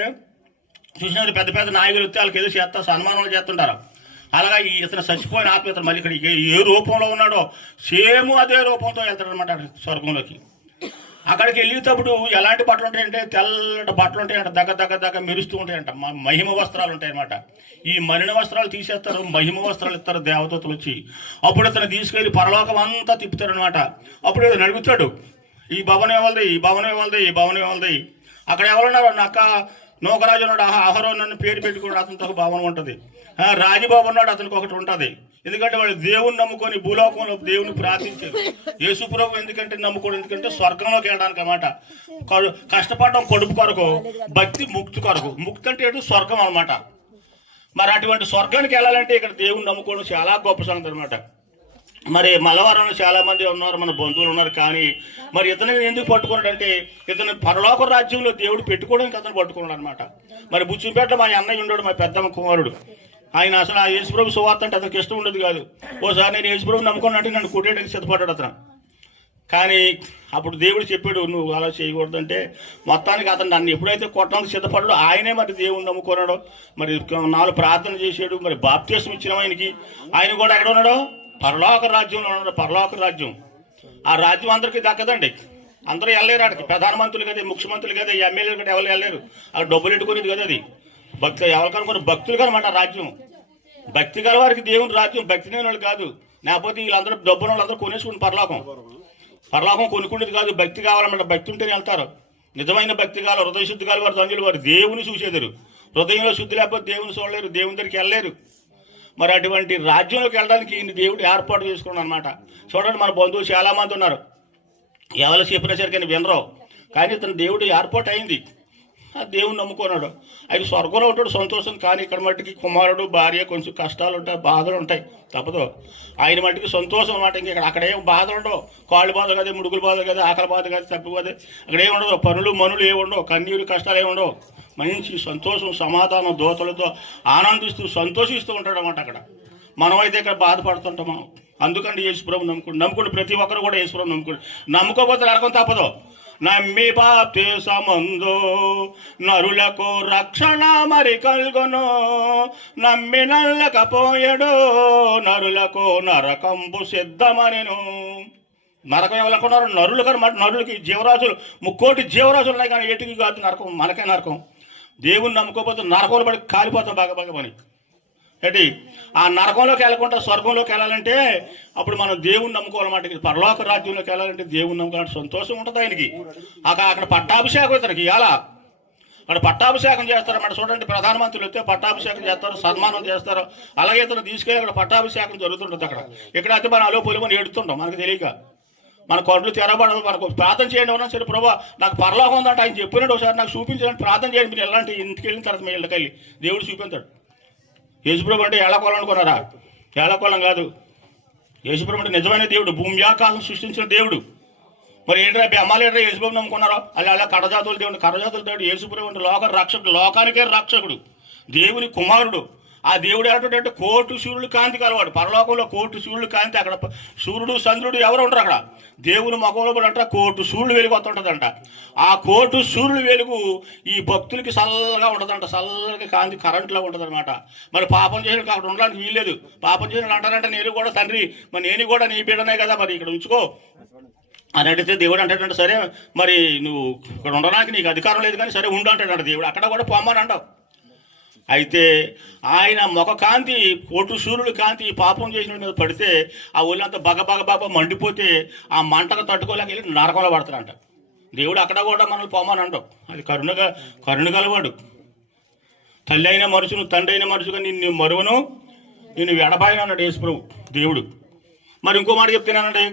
చూసినారు పెద్ద పెద్ద నాయకులు వస్తే వాళ్ళకి ఏదో చేస్తా సన్మానాలు చేస్తుంటారు. అలాగా ఇతను చచ్చిపోయిన ఆత్మ ఇతను మళ్ళీ ఇక్కడికి ఏ రూపంలో ఉన్నాడో సేమ్ అదే రూపంతో వెళ్తాడు అనమాట స్వర్గంలోకి. అక్కడికి వెళ్ళేటప్పుడు ఎలాంటి బట్టలు ఉంటాయంటే తెల్లటి బట్టలు ఉంటాయంట, దగ్గర మెరుస్తూ ఉంటాయంట, మహిమ వస్త్రాలు ఉంటాయన్నమాట. ఈ మలిన వస్త్రాలు తీసేస్తారు, మహిమ వస్త్రాలు ఇస్తారు దేవదూతలు వచ్చి. అప్పుడు ఇతను తీసుకెళ్ళి పరలోకం అంతా తిప్పుతాడు అనమాట. అప్పుడు ఇతను అడుగుతాడు, ఈ భవనం ఎవరిది, ఈ భవనం ఎవరిది, ఈ భవనం ఎవరిది. అక్కడ ఎవరున్నారు, నక్క నూకరాజు ఉన్నాడు, ఆహారం నన్ను పేరు పెట్టుకున్నాడు, అతనితో ఒక భవనం ఉంటుంది. రాజబాబు ఉన్నాడు, అతనికి ఒకటి ఉంటుంది. ఎందుకంటే వాళ్ళు దేవుని నమ్ముకొని భూలోకంలో దేవుని ప్రార్థించారు. యేసుప్రభు ఎందుకంటే నమ్ముకోవడం, ఎందుకంటే స్వర్గంలోకి వెళ్ళడానికి అన్నమాట. కష్టపడడం కొడుకు కొరకు, భక్తి ముక్తి కొరకు. ముక్తి అంటే ఏంటో స్వర్గం అనమాట. మరి అటువంటి స్వర్గానికి వెళ్ళాలంటే ఇక్కడ దేవుని నమ్ముకోవడం చాలా గొప్ప సంగతి అనమాట. మరి మల్లవరంలో చాలా మంది ఉన్నారు, మన బంధువులు ఉన్నారు. కానీ మరి ఇతను ఎందుకు పట్టుకున్నాడంటే ఇతను పరలోక రాజ్యంలో దేవుడు పెట్టుకోవడానికి అతను పట్టుకున్నాడు అనమాట. మరి బుచ్చిపేట మా అన్నయ్య ఉన్నాడు, మా పెద్దమ్మ కుమారుడు. ఆయన అసలు ఆ యేసుప్రభు సువార్త అంటే అతనికి ఇష్టం ఉండదు కాదు. ఓసారి నేను యేసుప్రభు నమ్ముకున్నట్టు నన్ను కొట్టేయడానికి సిద్ధపడ్డాడు అతను. కానీ అప్పుడు దేవుడు చెప్పాడు, నువ్వు అలా చేయకూడదంటే. మొత్తానికి అతను నన్ను ఎప్పుడైతే కొట్టడానికి సిద్ధపడ్డాడో ఆయనే మరి దేవుణ్ణి నమ్ముకున్నాడు. మరి 4 ప్రార్థన చేశాడు. మరి బాప్తిస్మం ఇచ్చిన ఆయన కూడా ఎక్కడ ఉన్నాడు, పరలోక రాజ్యంలో ఉన్నాడు. పరలోక రాజ్యం, ఆ రాజ్యం అందరికీ దక్కదండి. అందరూ వెళ్ళలేరు అక్కడికి. ప్రధానమంత్రులు కదా, ముఖ్యమంత్రులు కదా, ఎమ్మెల్యేలు కదా ఎవరు వెళ్ళలేరు. అక్కడ డబ్బులు పెట్టుకునేది కదా అది. భక్తి ఎవరికనుకున్న భక్తులు కనమాట రాజ్యం. భక్తి గల వారికి దేవుని రాజ్యం, భక్తి లేని వాళ్ళు కాదు. లేకపోతే వీళ్ళందరూ డబ్బున వాళ్ళందరూ కొనేసుకుని పరలోకం కొనుక్కునేది కాదు. భక్తి కావాలన్నమాట. భక్తి ఉంటేనే వెళ్తారు. నిజమైన భక్తి కావాలి, హృదయ శుద్ధి కావాలి. వారు తండ్రులు వారు దేవుని చూసేదారు. హృదయంలో శుద్ధి లేకపోతే దేవుని చూడలేరు, దేవుని దగ్గరికి వెళ్ళలేరు. మరి అటువంటి రాజ్యంలోకి వెళ్ళడానికి ఈయన దేవుడు ఏర్పాటు చేసుకున్నాడు అనమాట. చూడండి, మన బంధువులు చాలా మంది ఉన్నారు, ఎవరు చెప్పినా సరికని వినరు. కానీ ఇతను దేవుడు ఏర్పాటు అయింది, ఆ దేవుని నమ్ముకున్నాడు. ఆయన స్వర్గంలో ఉంటాడు సంతోషం. కానీ ఇక్కడ మట్టికి కుమారుడు, భార్య కొంచెం కష్టాలు ఉంటాయి, బాధలు ఉంటాయి, తప్పదు. ఆయన మట్టికి సంతోషం అన్నమాట. ఇంకా అక్కడ ఏం బాధలు ఉండవు. కాళ్ళు బాధ కదా, ముడుగులు బాధ కదా, ఆకలి బాధ కదా, తప్పి బాధ. అక్కడ ఏమి ఉండదు. పనులు మనులు ఏమి ఉండవు, కన్నీరు కష్టాలు ఏమి ఉండవు. మంచి సంతోషం సమాధానం దోతలతో ఆనందిస్తూ సంతోషిస్తూ ఉంటాడు అన్నమాట అక్కడ. మనమైతే ఇక్కడ బాధపడుతుంటాం మనం. అందుకండి యేసుప్రభు నమ్ముకోండి ప్రతి ఒక్కరు కూడా యేసుప్రభు నమ్ముకోకపోతే నరకం తప్పదు. నమ్మి బాప్తిసమందు నరులకు రక్షణ మరి కల్గొను, నమ్మి నల్లకపోయడు నరులకు నరకంబు సిద్ధమనెను. నరకం ఎవరుకున్నారు? నరులు కానీ నరులకి జీవరాశులు 3,000,000 జీవరాశులు ఉన్నాయి కానీ ఎటుకి కాదు నరకం. మనకే నరకం. దేవుని నమ్ముకోకపోతే నరకంలో పడి కాలిపోతాం బాగా పని. ఏంటి ఆ నరకంలోకి వెళ్ళకుండా స్వర్గంలోకి వెళ్ళాలంటే అప్పుడు మనం దేవుని నమ్ముకోవాలన్నమాట. పరలోక రాజ్యంలోకి వెళ్ళాలంటే దేవుని నమ్ముకోవాలంటే సంతోషం ఉంటుంది ఆయనకి. అక్కడ పట్టాభిషేకం ఇతనికి ఇలా అక్కడ పట్టాభిషేకం చేస్తారన్నమాట. చూడండి, ప్రధానమంత్రులు వస్తే పట్టాభిషేకం చేస్తారు, సన్మానం చేస్తారు. అలాగే ఇతను తీసుకెళ్ళి అక్కడ పట్టాభిషేకం జరుగుతుంటుంది. ఇక్కడ అయితే మనం అలో పొలిమని ఏడుతుంటాం మనకు తెలియక. మన కొట్లు తెరబడదు. మనకు ప్రార్థన చేయండి ఉన్నా సరే, ప్రభా నాకు పరలోకం ఉందంటే ఆయన చెప్పినట్టు ఒకసారి నాకు చూపించండి, ప్రార్థన చేయండి. మీరు ఎలాంటి ఇంటికి వెళ్ళిన తర్వాత మీ ఇళ్ళకెళ్ళి దేవుడు చూపించాడు. యేసుప్రభు అంటే ఏళ్లకోలం అనుకున్నారా? ఏళ్లకోలం కాదు. యేసుప్రభు అంటే నిజమైన దేవుడు, భూమి ఆకాశం సృష్టించిన దేవుడు. మరి ఏంటంటే అమ్మాలేటరా యేసుప్రభు నమ్ముకున్నారో అలా కడజాతుల దేవుడు యేసుప్రభు అంటే రక్షకుడు, లోకానికే రక్షకుడు, దేవుని కుమారుడు. ఆ దేవుడు ఏంటంటే 1,000,000 సూర్యుడు కాంతి కలవాడు. పరలోకంలో 1,000,000 సూర్యుడు కాంతి. అక్కడ సూర్యుడు చంద్రుడు ఎవరు ఉండరు అక్కడ. దేవుని ముఖంలో కూడా అంట 1,000,000 సూర్యుడు వెలుగు వస్తుంటుందంట. ఆ 1,000,000 సూర్యుడు వెలుగు ఈ భక్తులకి చల్లగా ఉంటుందంట. చల్లగా కాంతి కరెంట్లో ఉంటుంది అనమాట. మరి పాపం చేసిన అక్కడ ఉండడానికి వీల్లేదు. పాపం చేసిన అంటారంటే నేను కూడా తండ్రి, మరి నేను కూడా నీ బిడ్డనే కదా, మరి ఇక్కడ ఉంచుకో అని అడిగితే దేవుడు అంటాడంటే సరే మరి నువ్వు ఇక్కడ ఉండడానికి నీకు అధికారం లేదు కానీ సరే ఉండు అంటాడంట దేవుడు. అక్కడ కూడా పొమ్మని అంటావు. అయితే ఆయన ముఖ కాంతి 1,000,000 సూర్యుడు కాంతి పాపం చేసిన మీద పడితే ఆ ఒళ్ళంతా బగ మండిపోతే ఆ మంటకు తట్టుకోలేక వెళ్ళి నరకంలో పడతాడంట దేవుడు. అక్కడ కూడా మనల్ని పొమ్మని అంటాం. అది కరుణ గలవాడు. తల్లి అయిన మనుషును తండ్రి అయిన మనుషుగా నిన్ను మరువను నేను ఎడబాయను అన్నాడు యేసుప్రభు దేవుడు. మరి ఇంకో మాట చెప్తున్నానంటే,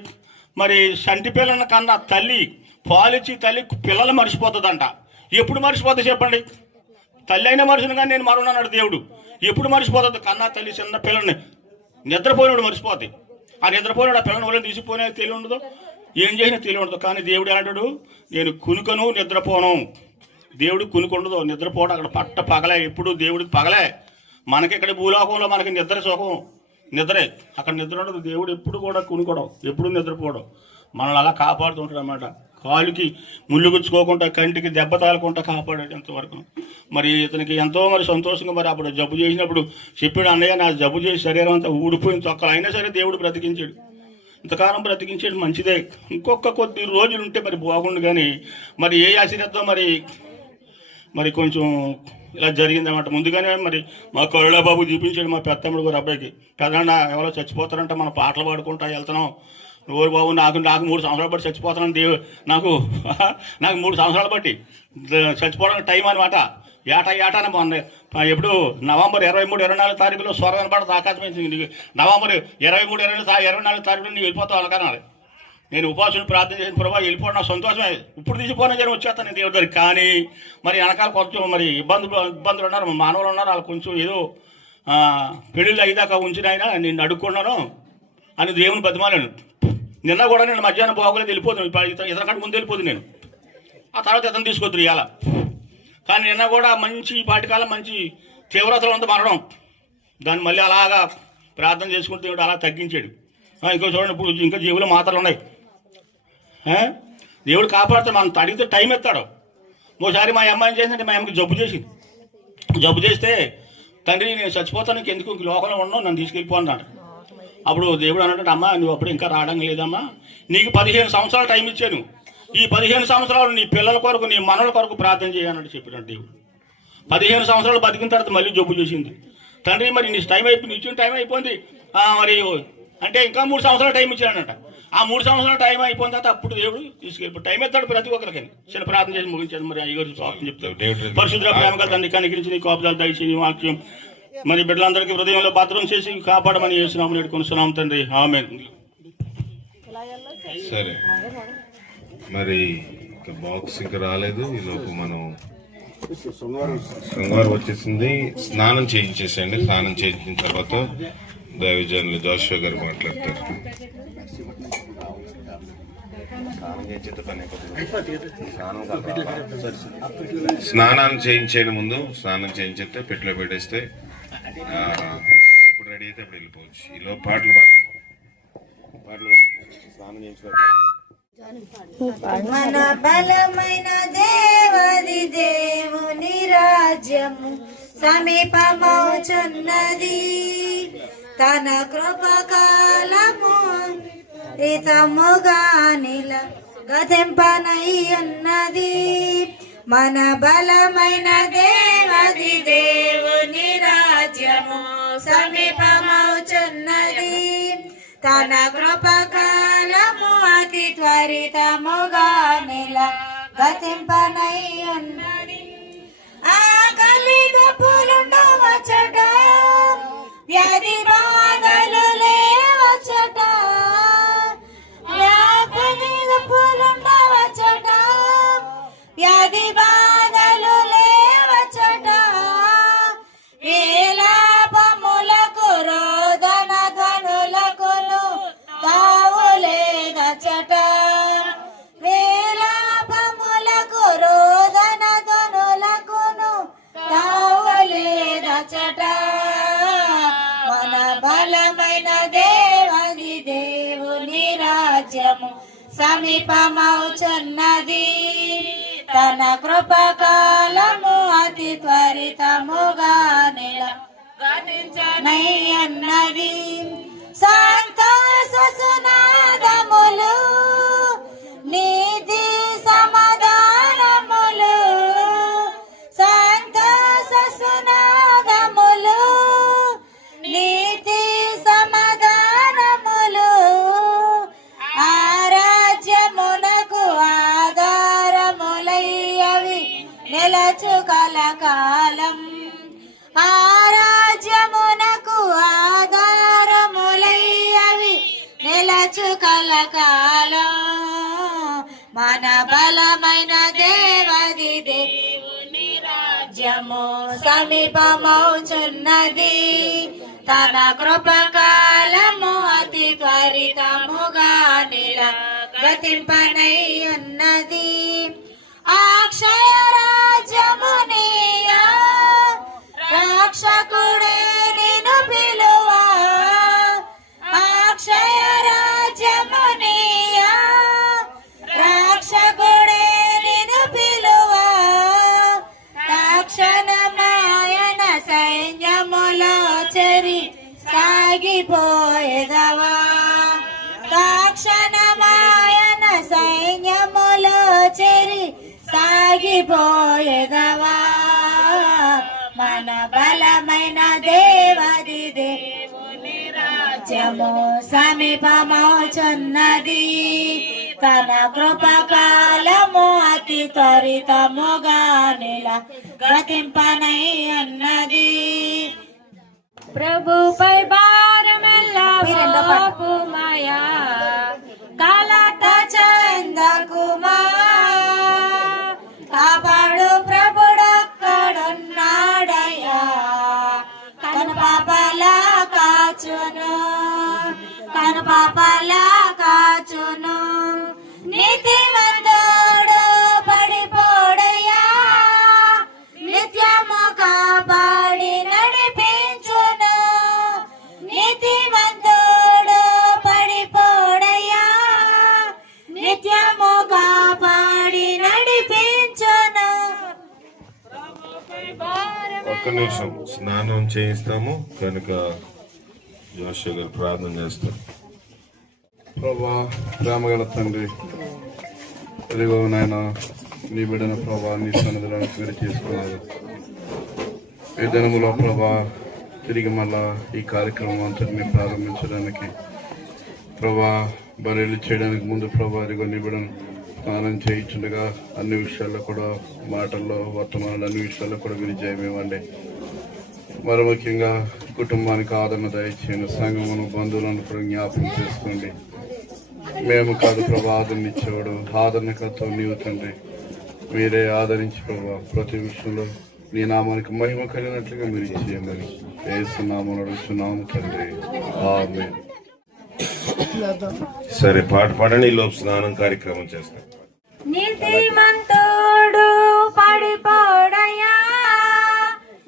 మరి సంటి పిల్లల కన్నా తల్లి పాలిచ్చి తల్లి పిల్లలు మర్చిపోతుందంట. ఎప్పుడు మర్చిపోతుంది చెప్పండి? తల్లి అయిన మనుషుని కానీ నేను మరువను అన్నాడు దేవుడు. ఎప్పుడు మర్చిపోతుంది? కన్నా తల్లి చిన్న పిల్లల్ని నిద్రపోయినాడు మర్చిపోతాయి. ఆ నిద్రపోయినాడు ఆ పిల్లల్ని వాళ్ళని తీసిపోయినా తెలివి ఉండదు, ఏం చేసినా తెలివి ఉండదు. కానీ దేవుడు అంటాడు నేను కునుకను నిద్రపోను. దేవుడు కునుకుండదు, నిద్రపోవడం అక్కడ పట్ట పగలే. ఎప్పుడు దేవుడికి పగలే. మనకి ఇక్కడ భూలోకంలో మనకి నిద్ర సుఖం, నిద్రే. అక్కడ నిద్ర ఉండదు. దేవుడు ఎప్పుడు కూడా కునుకోవడం, ఎప్పుడు నిద్రపోవడం. మనల్ని అలా కాపాడుతుంటాడు అన్నమాట. కాలుకి ముళ్ళు గుచ్చుకోకుండా, కంటికి దెబ్బ తాలకుండా కాపాడేంత వరకు. మరి ఇతనికి ఎంతో మరి సంతోషంగా మరి అప్పుడు జబ్బు చేసినప్పుడు చెప్పాడు, అన్నయ్య నా జబ్బు చేసి శరీరం అంతా ఊడిపోయిన తొక్కలు అయినా సరే దేవుడు బ్రతికించాడు. ఇంతకాలం బ్రతికించాడు, మంచిదే. ఇంకొక కొద్ది రోజులు ఉంటే మరి బాగుండు. కానీ మరి ఏ ఆశీర్వాదం మరి కొంచెం ఇలా జరిగిందన్నమాట. ముందుగానే మరి మా కరుళ బాబు చూపించాడు మా పెద్దమ్ముడు గారు అబ్బాయికి. పెద్దన్న ఎవరో చచ్చిపోతారంటే మనం పాటలు పాడుకుంటా వెళ్తున్నాం. ఓరు బాబు నాకు 3 సంవత్సరాలు బట్టి చచ్చిపోతున్నాను నాకు 3 సంవత్సరాలు బట్టి చచ్చిపోవడానికి టైం అనమాట. ఏటా మొన్న ఎప్పుడు నవంబర్ 23-24 తారీఖులో స్వరం పడదు ఆకాశమైంది. నవంబర్ 23-24 తారీఖులో నీకు వెళ్ళిపోతావు అనకనాలి. నేను ఉపాసులు ప్రార్థన చేసిన ప్రభావ వెళ్ళిపోవడం నాకు సంతోషమే. ఇప్పుడు తీసిపోయిన జనం వచ్చేస్తాను నేను దేవుడి దగ్గరికి. కానీ మరి వెనకాల కొంచెం మరి ఇబ్బందులు ఉన్నారు, మానవులు ఉన్నారు. వాళ్ళు కొంచెం ఏదో పెళ్ళిళ్ళు అయ్యేదాకా ఉంచిన ఆయన నేను అడుక్కున్నాను అని దేవుని బతిమాలను. నిన్న కూడా నేను మధ్యాహ్నం బాగోలేదు వెళ్ళిపోతున్నాను. ఇతర కంటే ముందు వెళ్ళిపోతుంది నేను. ఆ తర్వాత ఇతను తీసుకొద్దు ఇవాళ. కానీ నిన్న కూడా మంచి పాటికాలం మంచి తీవ్రతలు అంతా మరణం. దాన్ని మళ్ళీ అలాగా ప్రార్థన చేసుకుంటూ అలా తగ్గించాడు. ఇంకో చూడండి, ఇప్పుడు ఇంకా జేబులో మాత్రలు ఉన్నాయి. దేవుడు కాపాడుతాడు. మనం అడిగితే టైం ఎత్తాడు. ఓసారి మా అమ్మాయిని చేసిందంటే మా అమ్మకి జబ్బు చేస్తే తండ్రి నేను చచ్చిపోతాను, నీకు ఎందుకు లోకంలో ఉండవు, నన్ను తీసుకెళ్ళిపో అన్నాడు. అప్పుడు దేవుడు అన్నాడు, అమ్మా నువ్వు అప్పుడు ఇంకా రావడం లేదమ్మా, నీకు 15 సంవత్సరాలు టైం ఇచ్చాను. ఈ 15 సంవత్సరాలు నీ పిల్లల కొరకు నీ మనల కొరకు ప్రార్థన చేయనట్టు చెప్పినాడు దేవుడు. 15 సంవత్సరాలు బతికిన తర్వాత మళ్ళీ జబ్బు చేసింది. తండ్రి మరి నీ టైం అయిపోయింది, ఇచ్చిన టైం అయిపోయింది మరి అంటే ఇంకా 3 సంవత్సరాలు టైం ఇచ్చాడంట. ఆ 3 సంవత్సరాల టైం అయిపోయిన తర్వాత అప్పుడు దేవుడు తీసుకెళ్ళి టైం ఎత్తాడు ప్రతి ఒక్కరికి. చిన్న ప్రార్థన చేసి ముగించాడు. మరి అయ్యగారు స్వాగతం చెప్తాడు. పరిశుద్ధ ప్రేమగా తండ్రి కనికరించి నీ కోపదాలు దయచేసి నీ వాక్యం మరి బిడ్డలందరికీ హృదయంలో భద్రం చేసి కాపాడమని చేస్తున్నాము నేడుకొనిస్తున్నాము తండ్రి. ఆమేన్. సరే, మరి బాక్స్ ఇంకా రాలేదు. ఈ లోపు మనం సోమవారం వచ్చేసింది. స్నానం చేయించేసేయండి. స్నానం చేయించిన తర్వాత దైవజనులు జోషువా గారు మాట్లాడతారు. స్నానం చేయించేది ముందు స్నానం చేయించేస్తే పెట్టిలో పెట్టేస్తే మనం ఎప్పుడు రెడీ అయితే అప్పుడు వెళ్ళిపోవచ్చు. ఈలో పాటలు పాడండి, స్నానం చేయించుకోవాలి. మన బలమైన దేవది దేవుని రాజ్యము సమీపమవుచున్నది. తన కృపకాలము రితముగా గతింపనయ్యున్నది. మన బలమైన దేవది దేవుని రాజ్యము సమీపమవుచున్నది. తన కృపకాలము అతి త్వరితముగా గతింపనయ్యున్నది. ఆకలి దప్పులుండవచ్చట, వ్యాధి బాధలు లేవచ్చట. ఆకలి దప్పులుండవచ్చట, వ్యాధి బాధలు లేవచ్చట. విలాపములకు రోదన ధనులకును తావులేదచ్చట. విలాపములకు రోదన ధనులకును తావులేదచ్చట. మన బలమైన దేవది దేవుని రాజ్యము సమీపమవుచున్నది. తన కృపకాలము అతి త్వరితముగా గతించనయ్యున్నది. సంతోష సునాదములు నీతి సమాధానములు, సంతోష సునాదములు నీతి సమాధానములు. ఆరాజ్యమునకు ఆధారములయ్యవి నిలచు కలకాలం. ఆరాజ్యమునకు ఆధారములయ్యవి నిలచు కలకాలం. మన బలమైన దేవది దేవుని రాజ్యము సమీపమవుచున్నది. తన కృపకాలము అతి త్వరితముగా గతింపనయ్యున్నది. అక్షయ రాజ్యమునియా రక్షకుడే నిన్ను పిలువా. అక్షయ రాజ్యమునియా రక్షకుడే నిన్ను పిలువా. తక్షణమాయన సైన్యములో చెరి సాగిపోయేదవా. తక్షణమాయన సైన్యములో చెరి సాగిపోయేదవా. మన బలమైన దేవది దేవుని రాజ్యము సమీపమవుచున్నది. తన కృపకాలము అతి త్వరితముగా గతింపనయ్యున్నది. ప్రభుపై భారమెల్లా మోపుమయా, కలత చెందకుమా. కాపాడు ప్రభుడక్కడున్నాడయ్యా, కను పాపలా కాచును, కను పాపలా కాచును. నీతిమంతుడు పడిపోడయ్యా, నిత్యము కాపాడి నడిపించును. నీతిమంతుడు పడిపోడయ్యా, నిత్యము కాపాడి నడిపించును. ఒక్క నిమిషం స్నానం చేయిస్తాము కనుక జోషి గారు ప్రార్థన చేస్తారు. ప్రభా, ప్రేమగల తండ్రి, ఇదిగో నాయన నీ బిడ్డన ప్రభా నీ సన్నిధిలోకి మీరు తీసుకున్నారు. ఈ దినములో ప్రభా తిరిగి మళ్ళా ఈ కార్యక్రమం అంతటిని ప్రారంభించడానికి ప్రభా బలులు చేయడానికి ముందు ప్రభా ఇదిగో నీ బిడ్డను స్నానం చేయించుండగా అన్ని విషయాల్లో కూడా మాటల్లో వర్తమానాలు అన్ని విషయాల్లో కూడా మీరు జయమేవండి. మరి ముఖ్యంగా కుటుంబానికి ఆదరణ దయచేయండి. సంఘమును బంధువులను కూడా జ్ఞాపకం చేసుకోండి. మేము కాదు ప్రభా ఆదరణ ఇచ్చేవాడు, ఆదరణకర్త నీవు తండ్రి. మీరే ఆదరించి ప్రభా ప్రతి విషయంలో నీ నామానికి మహిమ కలిగినట్లుగా మీరు ఇచ్చేయమని యేసు నామములో అడుగుచున్నాము తండ్రి. ఆమేన్. సరే పాట పాడండి, ఈ లోపు స్నానం కార్యక్రమం చేస్తాం. నీతిమంతుడు పడిపోడయ్యా,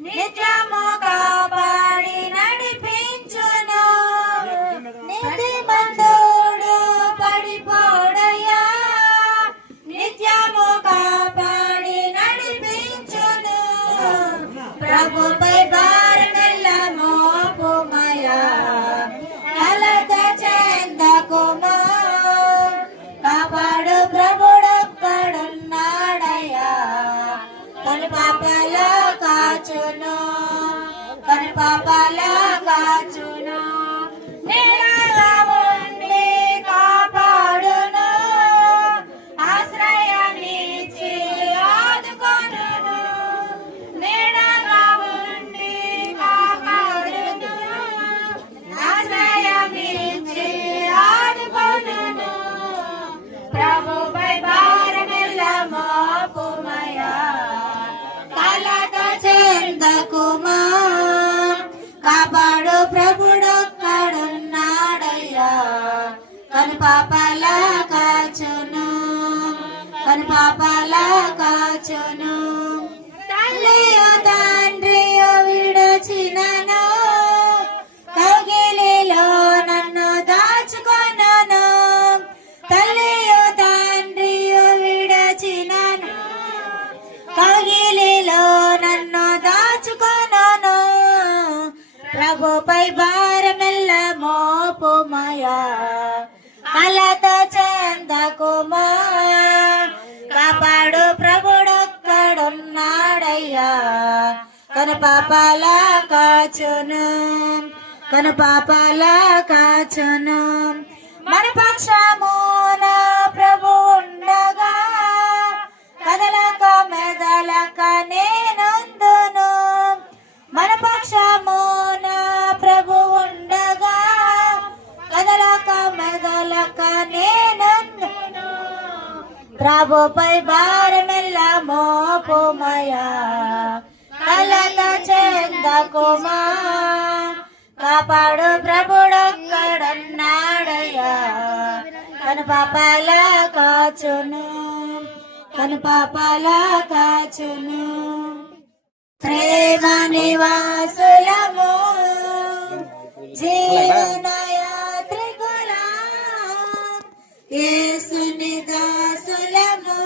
నిత్యము కాపాడి నడిపించును. నీతిమంతుడు పడిపోడయ్యా, నిత్యము కాపాడి నడిపించును. ప్రభుపై భారమెల్ల మోపుమయా, కలత చెందకుమా. కాపాడు ప్రభుడొక్కడున్నాడయ్యా, కను పాపల కాచును, కను పాపల కాచును. నీడగా ఉండి కాపాడును, ఆశ్రయాన్నిచ్చి ఆదుకొనును. నీడగా ఉండి కాపాడును, ఆశ్రయమిచ్చి ఆదుకొనును. ప్రభుపై భారమెల్ల మోపుమయా, కలత చెందకుమా. కాపాడు ప్రభుడొక్కడున్నాడయ్యా, కను పాపల కాచును, కను పాపల కాచును. తల్లియో తండ్రియో విడచినను, కౌగిలిలో నన్ను దాచుకొనను. తల్లియో తండ్రియో విడచినను, కౌగిలిలో నన్ను దాచుకొనను. ప్రభుపై భారమెల్ల మోపుమయా, కలత చెందకుమా. కాపాడు ప్రభుడొక్కడున్నాడయ్యా, కను పాపల కాచును, కను పాపల కాచును. మన పక్షమున ప్రభు ఉండగా, కదలక మెదలక నేనుందును. మన పక్షమున ప్రభు ఉండగా, కదలక మెదలక నేనుందును. ప్రభుపై భారమెల్ల మోపుమయా, కలత చెందకుమా. కాపాడు ప్రభుడొక్కడున్నాడయ్యా, కను పాపల కాచును, కను పాపల కాచును. ప్రేమ నివాసులము, జీవనయాత్రికులం, యేసుని దాసులము,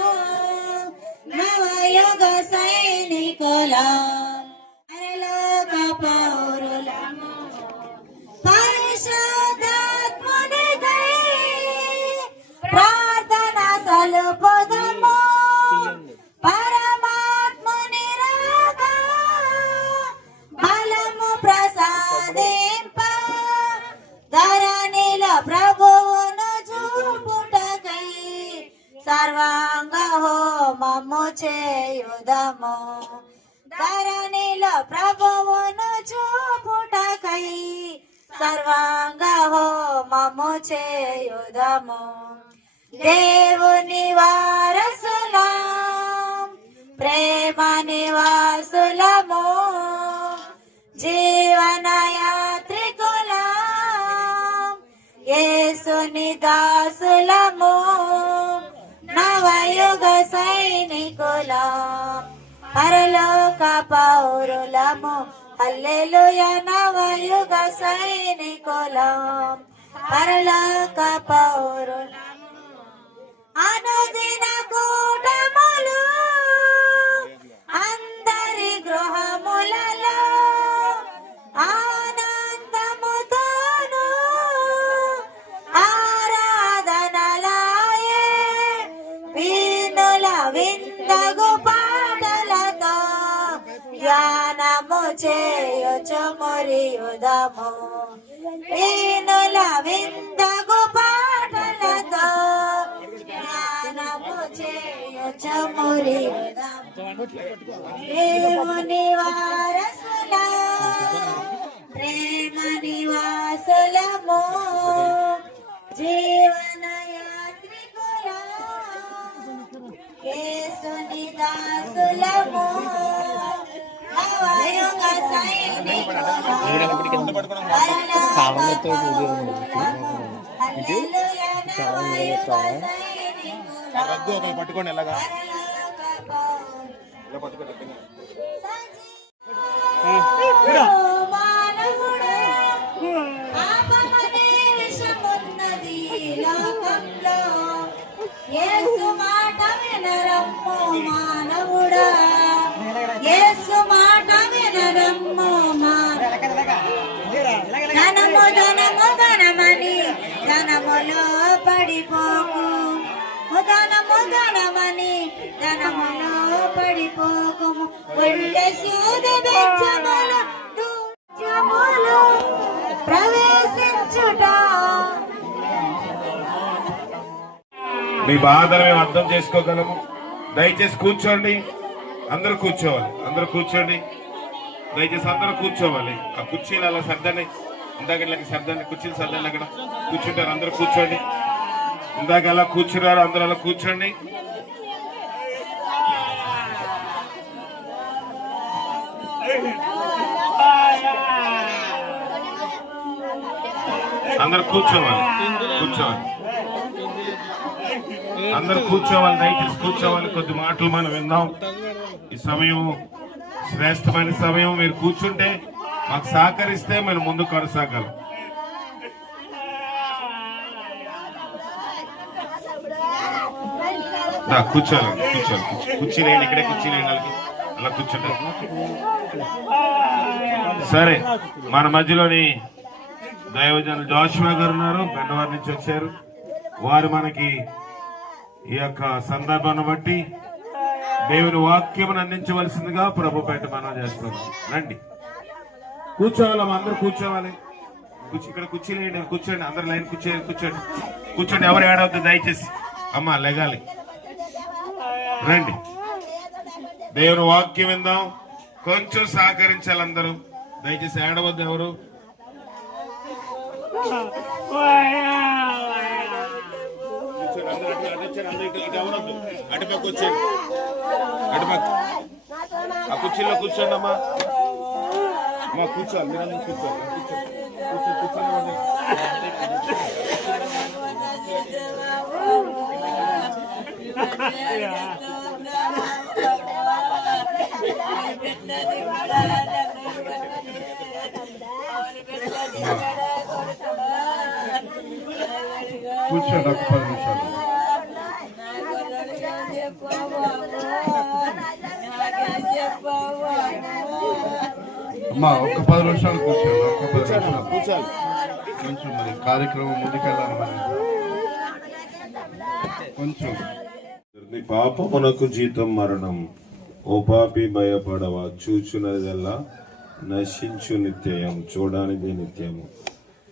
నవయుగ సైనికులం, పరలోక పౌరులము. పరిశుద్ధాత్మునికై ప్రార్థన సలుపుదము. పరమాత్ముని రాగా బలము ప్రసాదింప, ధరణిలో ప్రభువును చూపుటకై సర్వాంగ హోమము చేయుదము. ధరణిలో ప్రభువును చూపుటకై సర్వాంగ హోమము చేయుదము. దేవుని వారసులం, ప్రేమ నివాసులము, జీవన యాత్రికులం, యేసుని దాసులము, నవయుగ సైనికులం, పరలోక పౌరులము. హల్లెలూయా, నవయుగ సైనికులం, పరలోక పౌరులము. అనుదిన కూటములు అందరి గృహములలో, ఆనందముతోను ఆరాధనలాయే. వీణుల విందగు పాటలతో ధ్యానము చేయుచు మురియుదము. వీణుల విందగు పాటలతో ధ్యానము చేయుచు మురియుదము. దేవుని వారసులం, ప్రేమ నివాసులము, జీవన యాత్రికులం, యేసుని దాసులము, నవయుగ సైనికులం, పరలోక పౌరులము. హల్లెలూయా నవాయుధ సైనికుల పట్టుకోండి ఎలాగా మానవుడా పాపమనే విషమున్నది లోకంలో యేసు మాట వినరమ్ము మానవుడా యేసు మాట వినరమ్ము ధనము ధనము ధనమని ధనములో పడిపోకు ధనము ధనమని ధనములో పడిపోకుము ఒంటె సూద బెచ్చముల దూచములు ప్రవేశించుట మీ బాధలు మేము అర్థం చేసుకోగలము. దయచేసి కూర్చోండి, అందరూ కూర్చోవాలి, అందరూ కూర్చోండి, దయచేసి అందరూ కూర్చోవాలి. ఆ కుర్చీలు అలా సర్దండి, ఇందాక సర్దండి, కుర్చీలు సర్దండి, అక్కడ కూర్చుంటారు, అందరూ కూర్చోండి. ఇందాక అలా కూర్చున్నారు, అందరూ అలా కూర్చోండి. అందరు కూర్చోవాలి, కూర్చోవాలి, అందరు కూర్చోవాలి, దయచేసి కూర్చోవాలి. కొద్ది మాటలు మనం విందాం. ఈ సమయం శ్రేష్టమైన సమయం. మీరు కూర్చుంటే మాకు సహకరిస్తే మేము ముందు కొనసాగాలి. కూర్చోాలి, కూర్చోాలి, కూర్చోలేండి, ఇక్కడే కూర్చోలేండి, అలా కూర్చుంటారు. సరే, మన మధ్యలోని దైవజనులు జోషువా గారు ఉన్నారు, బెండవారి నుంచి వచ్చారు. వారు మనకి ఈ యొక్క సందర్భాన్ని బట్టి దేవుని వాక్యమును అందించవలసిందిగా ప్రభు పేట మనం చేస్తున్నాం. రండి, కూర్చోవాలి, అందరూ కూర్చోవాలి. ఇక్కడ కూర్చోలేండి, కూర్చోండి, అందరు లైన్ కూర్చోండి, కూర్చోండి, కూర్చోండి, ఎవరు ఏడవద్దు దయచేసి. అమ్మా లెగాలి, రండి, దేవుని వాక్యం విందాం. కొంచెం సహకరించాలి అందరూ, దయచేసి ఏడవద్దు ఎవరు. అటుపక్క వచ్చేయండి, అటుపక్క ఆ కుర్చీలో కూర్చోండి అమ్మా. అమ్మా కూర్చోవాలి, మీరు కూర్చోవాలి, కూర్చోండి. కూర్చోండి ఒక 10 నిమిషాలు. అమ్మా ఒక్క 10 నిమిషాలు కూర్చోండి, ఒక్క 10 నిమిషాలు కూర్చోాలి. కొంచెం మరి కార్యక్రమం ముందుకెళ్ళాలి. మరి కొంచెం పాపమునకు జీతం మరణం. ఓ పాపి భయపడవా, చూచున్నదల్లా నశించు నిత్యం, చూడడానికి నిత్యము.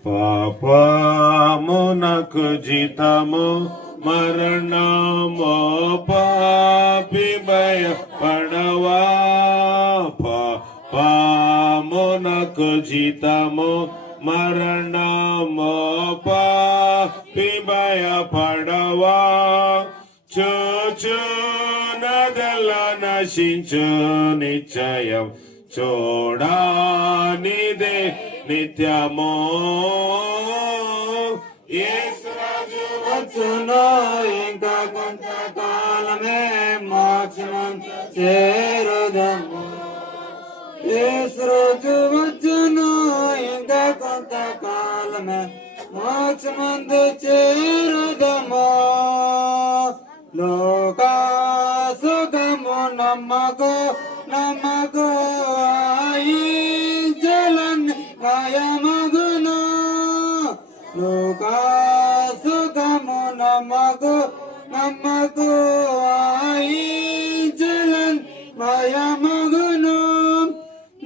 పాపమునకు జీతము మరణము, పాపి భయపడవా. పాపమునకు జీతము మరణము, పాపి భయపడవా. చూచున్నదల్లా నశించు నిశ్చయం, చూడానిదే నిత్యమో. యేసు రాజు వచ్చును, ఇంకా కొంతకాలమే మోక్షమందు చేరుదము. యేసు రాజు వచ్చును, ఇంకా కొంతకాలమే మోక్షమందు చేరుదము. లోకా సుఖము నమ్మకు నమ్మకు, జలని మాయమగును. లోకా సుఖము నమ్మకు నమ్మకు, జలని మాయమగును.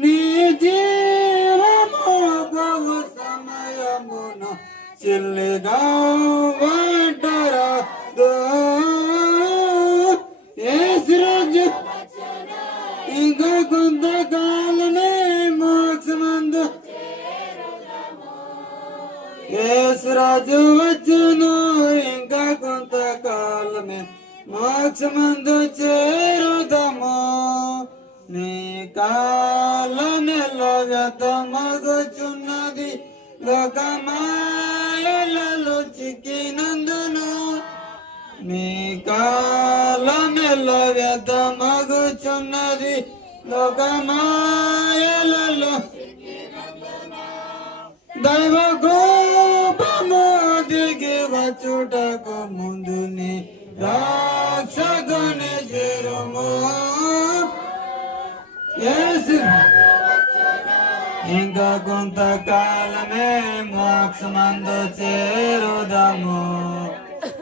నీ జీవము బహు సమయమున చెల్లిగా వంటరాదు. ఇంకా కొంతకాలమే మోక్షమందు యేసు రాజు వచ్చును, ఇంకా కొంతకాలమే మోక్షమందు చేరుదము. నీ కాలమెలో వ్యర్థమగుచున్నది, లోకమాయలలో మగుచున్నది లోకమాయలలో దైవ కోపము దిగి వచ్చుటకు ముందు నీ రక్షకుని చేరుము యేసు ఇంకా కొంతకాలమే మోక్షమందు చేరుదాము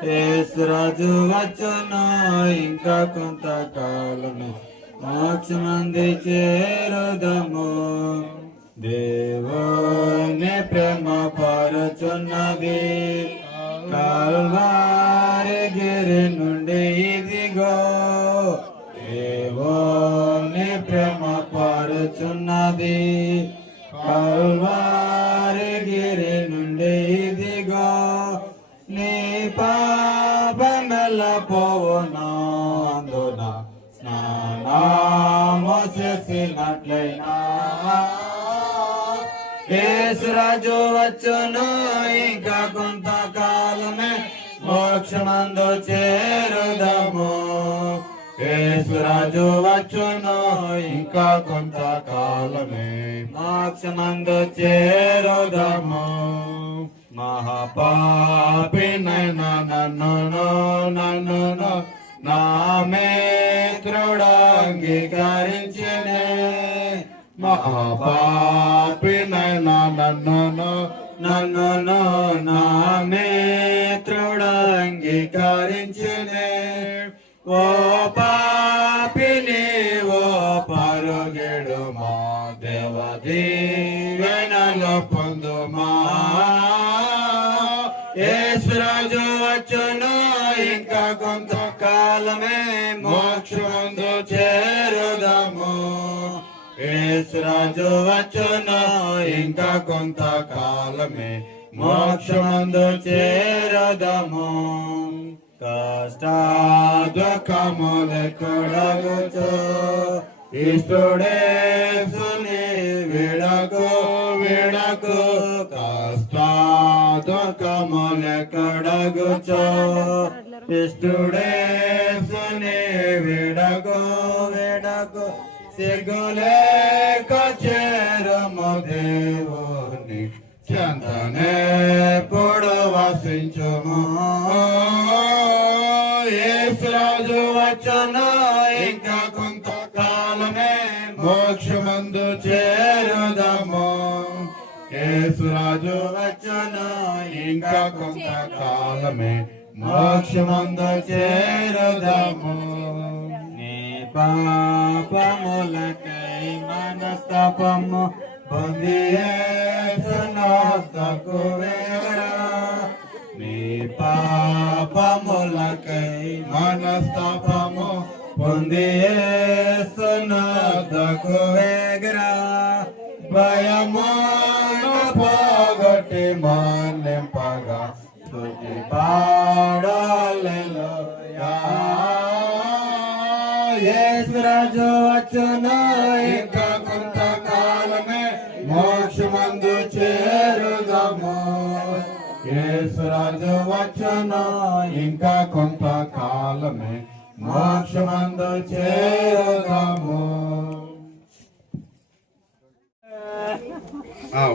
యేసురాజు వచ్చును ఇంకా కొంతకాలమే మోక్షమంది చేరుదాము దేవుని ప్రేమ పరచున్నది కల్వారి గిరి నుండి ఇదిగో దేవుని ప్రేమ పరచున్నది కల్వారి గిరి నుండి ఇదిగో నీ పాపమెల్ల పోవును అందున స్నానము చేసినట్లయినా యేసురాజు వచ్చును ఇంకా కొంతకాలమే మోక్షమందు చేరుదాము యేసురాజు వచ్చును ఇంకా కొంతకాలమే మోక్షమందు చేరుదాము మహాపాపినైన నన్ను నా మిత్రుడు అంగీకరించినే మహాపాపినైన నన్ను నా మిత్రుడు అంగీకరించినే ఓ పాపిని ఓ పరుగెడు మా దేవ దీవెనలు పొందుమా యేసురాజు వచ్చును ఇంకా కొంతకాలమే మోక్షమందు చేరుదాము యేసురాజు వచ్చును ఇంకా కొంతకాలమే మోక్షమందు చేరుదాము కష్ట దుఃఖములు కొడగుచు ఇష్టడేసుని విడకు కష్ట దుఃఖములు కొడగుచు ఇష్టడేసుని విడకు సిగ్గులేక చేరము దేవుని చెంతనే పొడు వసించుము యేసురాజు వచ్చును ఇంకా కొంతకాలమే మోక్షమందు చేరుదాము యేసురాజు వచ్చును ఇంకా కొంతకాలమే మోక్షమందు చేరుదాము నీ పాపములకై మనస్తాపము పొంది యేసునాథకు వేగరా నీ పాపములకై మనస్తాపము పొంది యేసునాథకు వేగరా భయమును పోగొట్టి మాన్నింపగా స్తుతి పాడాలెలూయా యేసురాజు వచ్చును ఇంకా కొంతకాలమే మోక్షమందు చేరుదాము యేసురాజు వచ్చును ఇంకా కొంతకాలమే మోక్షమందు చేరుదాము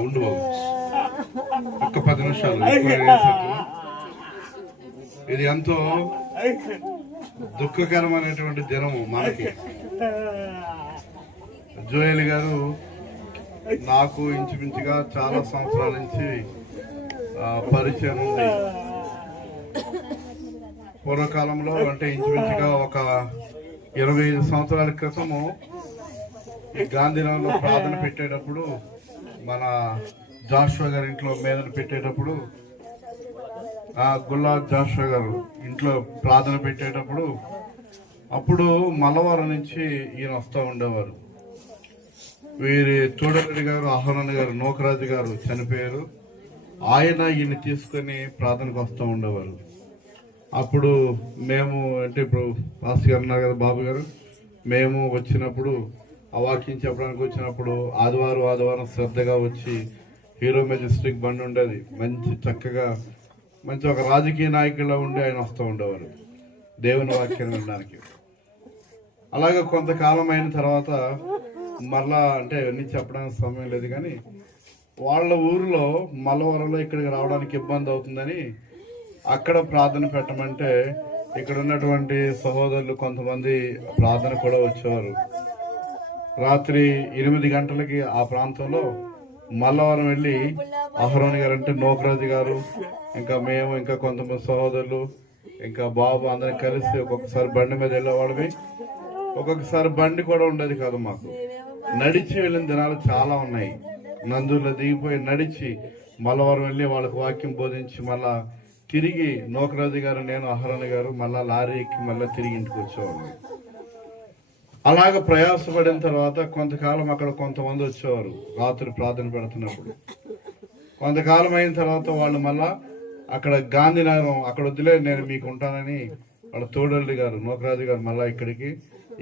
ఉండు బాబు. ఒక్క 10 నిమిషాలు ఎక్కువ అయ్యేసరికి. ఇది ఎంతో దుఃఖకరమైనటువంటి దినము మనకి. జోయల్ గారు నాకు ఇంచుమించుగా చాలా సంవత్సరాల నుంచి పరిచయం ఉంది. పూర్వకాలంలో అంటే ఇంచుమించుగా ఒక 25 సంవత్సరాల క్రితము గాంధీనగర్లో ప్రార్థన పెట్టేటప్పుడు మన జాషువా గారి ఇంట్లో మీదన పెట్టేటప్పుడు గుల్లా జాషువా గారు ఇంట్లో ప్రార్థన పెట్టేటప్పుడు అప్పుడు మల్లవారం నుంచి ఈయన వస్తూ ఉండేవారు. వీరి తోడరెడ్డి గారు, ఆహ్వాన గారు, నోకరాజు గారు చనిపోయారు. ఆయన ఈయన తీసుకొని ప్రార్థనకు వస్తూ ఉండేవారు. అప్పుడు మేము అంటే ఇప్పుడు పాస్ గారు ఉన్నారు కదా బాబు గారు, మేము వచ్చినప్పుడు వాకింగ్ చెప్పడానికి వచ్చినప్పుడు ఆదివారం శ్రద్ధగా వచ్చి హీరో మెజెస్టిక్ బండి ఉండేది. మంచి చక్కగా మంచి ఒక రాజకీయ నాయకుల్లో ఉండి ఆయన వస్తూ ఉండేవారు దేవుని వాక్యం వినడానికి. అలాగే కొంతకాలం అయిన తర్వాత మళ్ళా అంటే అన్నీ చెప్పడానికి సమయం లేదు కానీ వాళ్ళ ఊరిలో మల్లవరంలో ఇక్కడికి రావడానికి ఇబ్బంది అవుతుందని అక్కడ ప్రార్థన పెట్టమంటే ఇక్కడ ఉన్నటువంటి సహోదరులు కొంతమంది ప్రార్థన కూడా వచ్చేవారు. రాత్రి 8 గంటలకి ఆ ప్రాంతంలో మల్లవరం వెళ్ళి అహరోని గారు అంటే నోకరాజు గారు ఇంకా మేము ఇంకా కొంతమంది సహోదరులు ఇంకా బాబు అందరం కలిసి ఒక్కొక్కసారి బండి మీద వెళ్ళేవాళ్ళవి, ఒక్కొక్కసారి బండి కూడా ఉండేది కాదు మాకు. నడిచి వెళ్ళిన దినాలు చాలా ఉన్నాయి. నందూరులో దిగిపోయి నడిచి మల్లవరం వెళ్ళి వాళ్ళకి వాక్యం బోధించి మళ్ళా తిరిగి నోకరాజు గారు నేను అహరోని గారు మళ్ళా లారీ ఎక్కి మళ్ళీ తిరిగి ఇంటికి వచ్చేవాళ్ళు. అలాగ ప్రయాసపడిన తర్వాత కొంతకాలం అక్కడ కొంతమంది వచ్చేవారు రాత్రి ప్రార్థన పెడుతున్నప్పుడు. కొంతకాలం అయిన తర్వాత వాళ్ళు మళ్ళా అక్కడ గాంధీనగరం అక్కడ వద్దులే నేను మీకు ఉంటానని వాళ్ళ తోడల్లి గారు నోకరాజు గారు మళ్ళీ ఇక్కడికి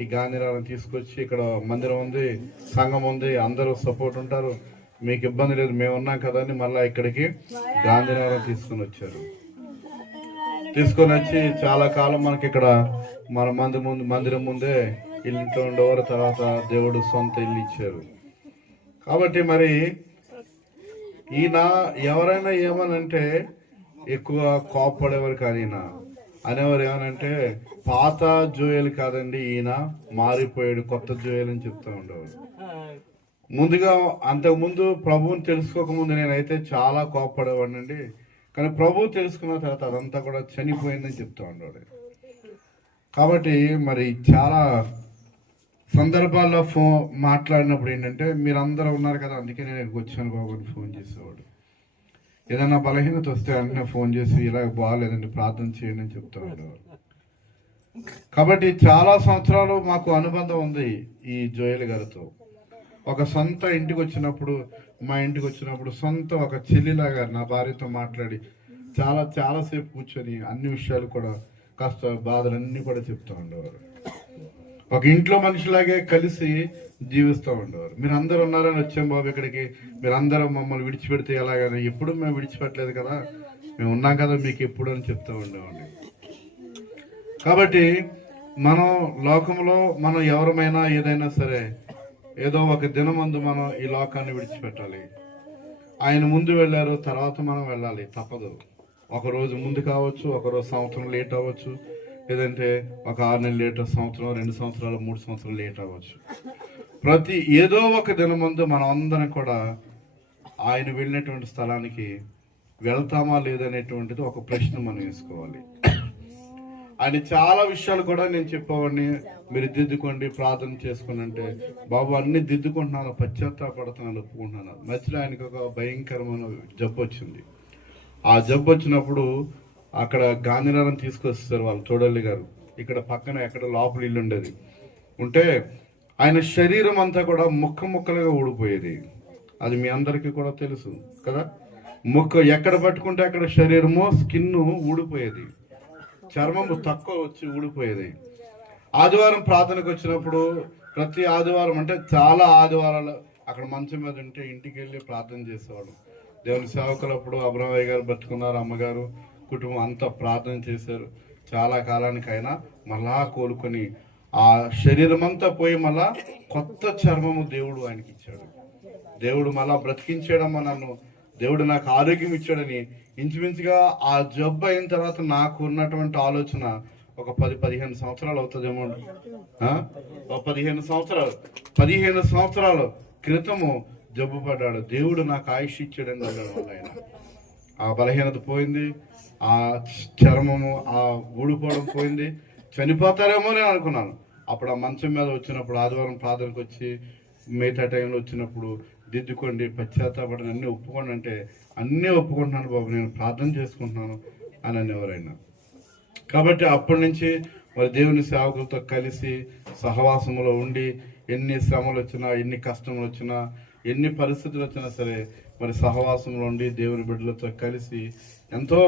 ఈ గాంధీనగరం తీసుకొచ్చి ఇక్కడ మందిరం ఉంది, సంఘం ఉంది, అందరూ సపోర్ట్ ఉంటారు, మీకు ఇబ్బంది లేదు, మేము ఉన్నాం కదా అని మళ్ళీ ఇక్కడికి గాంధీనగరం తీసుకొని వచ్చారు. తీసుకొని వచ్చి చాలా కాలం మనకి ఇక్కడ మన మందిరం ముందే ఇల్లుంటూ ఉండేవారు. తర్వాత దేవుడు సొంత ఇల్లు ఇచ్చారు. కాబట్టి మరి ఈయన ఎవరైనా ఏమనంటే ఎక్కువ కోపపడేవారు కానీ ఈయన అనేవారు ఏమనంటే పాత జోయలు కాదండి, ఈయన మారిపోయాడు, కొత్త జోయలు అని చెప్తూ ఉండేవారు. ముందుగా అంతకుముందు ప్రభువుని తెలుసుకోకముందు నేనైతే చాలా కోపపడేవాడినండి, కానీ ప్రభువు తెలుసుకున్న తర్వాత అదంతా కూడా చనిపోయిందని చెప్తూ ఉండేవాడు. కాబట్టి మరి చాలా సందర్భాల్లో మాట్లాడినప్పుడు ఏంటంటే మీరందరూ ఉన్నారు కదా అందుకే నేను ఇక్కడికి వచ్చాను బాబు అని ఫోన్ చేసేవాడు. ఏదైనా బలహీనత వస్తే వెంటనే ఫోన్ చేసి ఇలా బాగాలేదండి ప్రార్థన చేయండి అని చెప్తూ ఉండేవారు. కాబట్టి చాలా సంవత్సరాలు మాకు అనుబంధం ఉంది ఈ జోయల్ గారితో. ఒక సొంత ఇంటికి వచ్చినప్పుడు మా ఇంటికి వచ్చినప్పుడు సొంత ఒక చెల్లిలాగా నా భార్యతో మాట్లాడి చాలాసేపు కూర్చొని అన్ని విషయాలు కూడా కష్ట బాధలన్నీ కూడా చెప్తూ ఉండేవారు. ఒక ఇంట్లో మనిషిలాగే కలిసి జీవిస్తూ ఉండేవారు. మీరు అందరూ ఉన్నారని వచ్చాం బాబు ఇక్కడికి, మీరు అందరూ మమ్మల్ని విడిచిపెడితే ఎలాగని, ఎప్పుడు మేము విడిచిపెట్టలేదు కదా, మేము ఉన్నాం కదా మీకు ఎప్పుడు అని చెప్తూ ఉండేవాడిని. కాబట్టి మనం లోకంలో మనం ఎవరమైనా ఏదైనా సరే ఏదో ఒక దినమందు మనం ఈ లోకాన్ని విడిచిపెట్టాలి. ఆయన ముందు వెళ్ళారు, తర్వాత మనం వెళ్ళాలి, తప్పదు. ఒకరోజు ముందు కావచ్చు, ఒకరోజు సంవత్సరం లేట్ అవ్వచ్చు, లేదంటే ఒక 6 నెలలు లేట్, సంవత్సరం 2 సంవత్సరాలు 3 సంవత్సరాలు లేట్ అవ్వచ్చు. ఏదో ఒక దినమందు మనం అందరం కూడా ఆయన వెళ్ళినటువంటి స్థలానికి వెళ్తామా లేదనేటువంటిది ఒక ప్రశ్న మనం వేసుకోవాలి. ఆయన చాలా విషయాలు కూడా నేను చెప్పేవాడిని, మీరు దిద్దుకోండి ప్రార్థన చేసుకుని అంటే బాబు అన్ని దిద్దుకుంటున్నాను, పశ్చాత్తాపడుతున్నాను, ఒప్పుకుంటున్నాను. మధ్యలో ఆయనకు ఒక భయంకరమైన జబ్బు వచ్చింది. ఆ జబ్బు వచ్చినప్పుడు అక్కడ గాంధీనగరం తీసుకొస్తారు వాళ్ళు తోడల్లి గారు. ఇక్కడ పక్కన ఎక్కడ లోపల ఇల్లు ఉండేది ఉంటే ఆయన శరీరం అంతా కూడా ముక్కలుగా ఊడిపోయేది. అది మీ అందరికీ కూడా తెలుసు కదా. ఎక్కడ పట్టుకుంటే అక్కడ శరీరము స్కిన్ ఊడిపోయేది, చర్మము తక్కువ వచ్చి ఊడిపోయేది. ఆదివారం ప్రార్థనకు వచ్చినప్పుడు ప్రతి ఆదివారం అంటే చాలా ఆదివారాలు అక్కడ మంచం మీద ఉంటే ఇంటికి వెళ్ళి ప్రార్థన చేసేవాడు. దేవుని సేవకులప్పుడు అబ్రహ్మయ్య గారు బతుకున్నారు, అమ్మగారు కుటుంబం అంతా ప్రార్థన చేశారు. చాలా కాలానికి అయినా మళ్ళా కోలుకొని ఆ శరీరం అంతా పోయి మళ్ళా కొత్త చర్మము దేవుడు ఆయనకి ఇచ్చాడు. దేవుడు మళ్ళా బ్రతికించాడమ్మా నన్ను, దేవుడు నాకు ఆరోగ్యం ఇచ్చాడని. ఇంచుమించుగా ఆ జబ్బు అయిన తర్వాత నాకు ఉన్నటువంటి ఆలోచన ఒక 10-15 సంవత్సరాలు అవుతుందేమో. 15 సంవత్సరాల క్రితము జబ్బు పడ్డాడు, దేవుడు నాకు ఆయుష్ ఇచ్చాడని అన్నాడు. వల్ల ఆయన ఆ బలహీనత పోయింది, ఆ చర్మము ఆ ఊడిపోవడం పోయింది. చనిపోతారేమో నేను అనుకున్నాను. అప్పుడు ఆ మంచం మీద వచ్చినప్పుడు ఆదివారం ప్రార్థనకు వచ్చి మిగతా టైంలో వచ్చినప్పుడు దిద్దుకోండి, పశ్చాత్తాపడి అన్నీ ఒప్పుకోండి అంటే అన్నీ ఒప్పుకుంటున్నాను బాబు, నేను ప్రార్థన చేసుకుంటున్నాను అని అనేవారైనా. కాబట్టి అప్పటి నుంచి మరి దేవుని సేవకులతో కలిసి సహవాసంలో ఉండి ఎన్ని శ్రమలు వచ్చినా, ఎన్ని కష్టములు వచ్చినా, ఎన్ని పరిస్థితులు వచ్చినా సరే మరి సహవాసంలో ఉండి దేవుని బిడ్డలతో కలిసి ఎంతో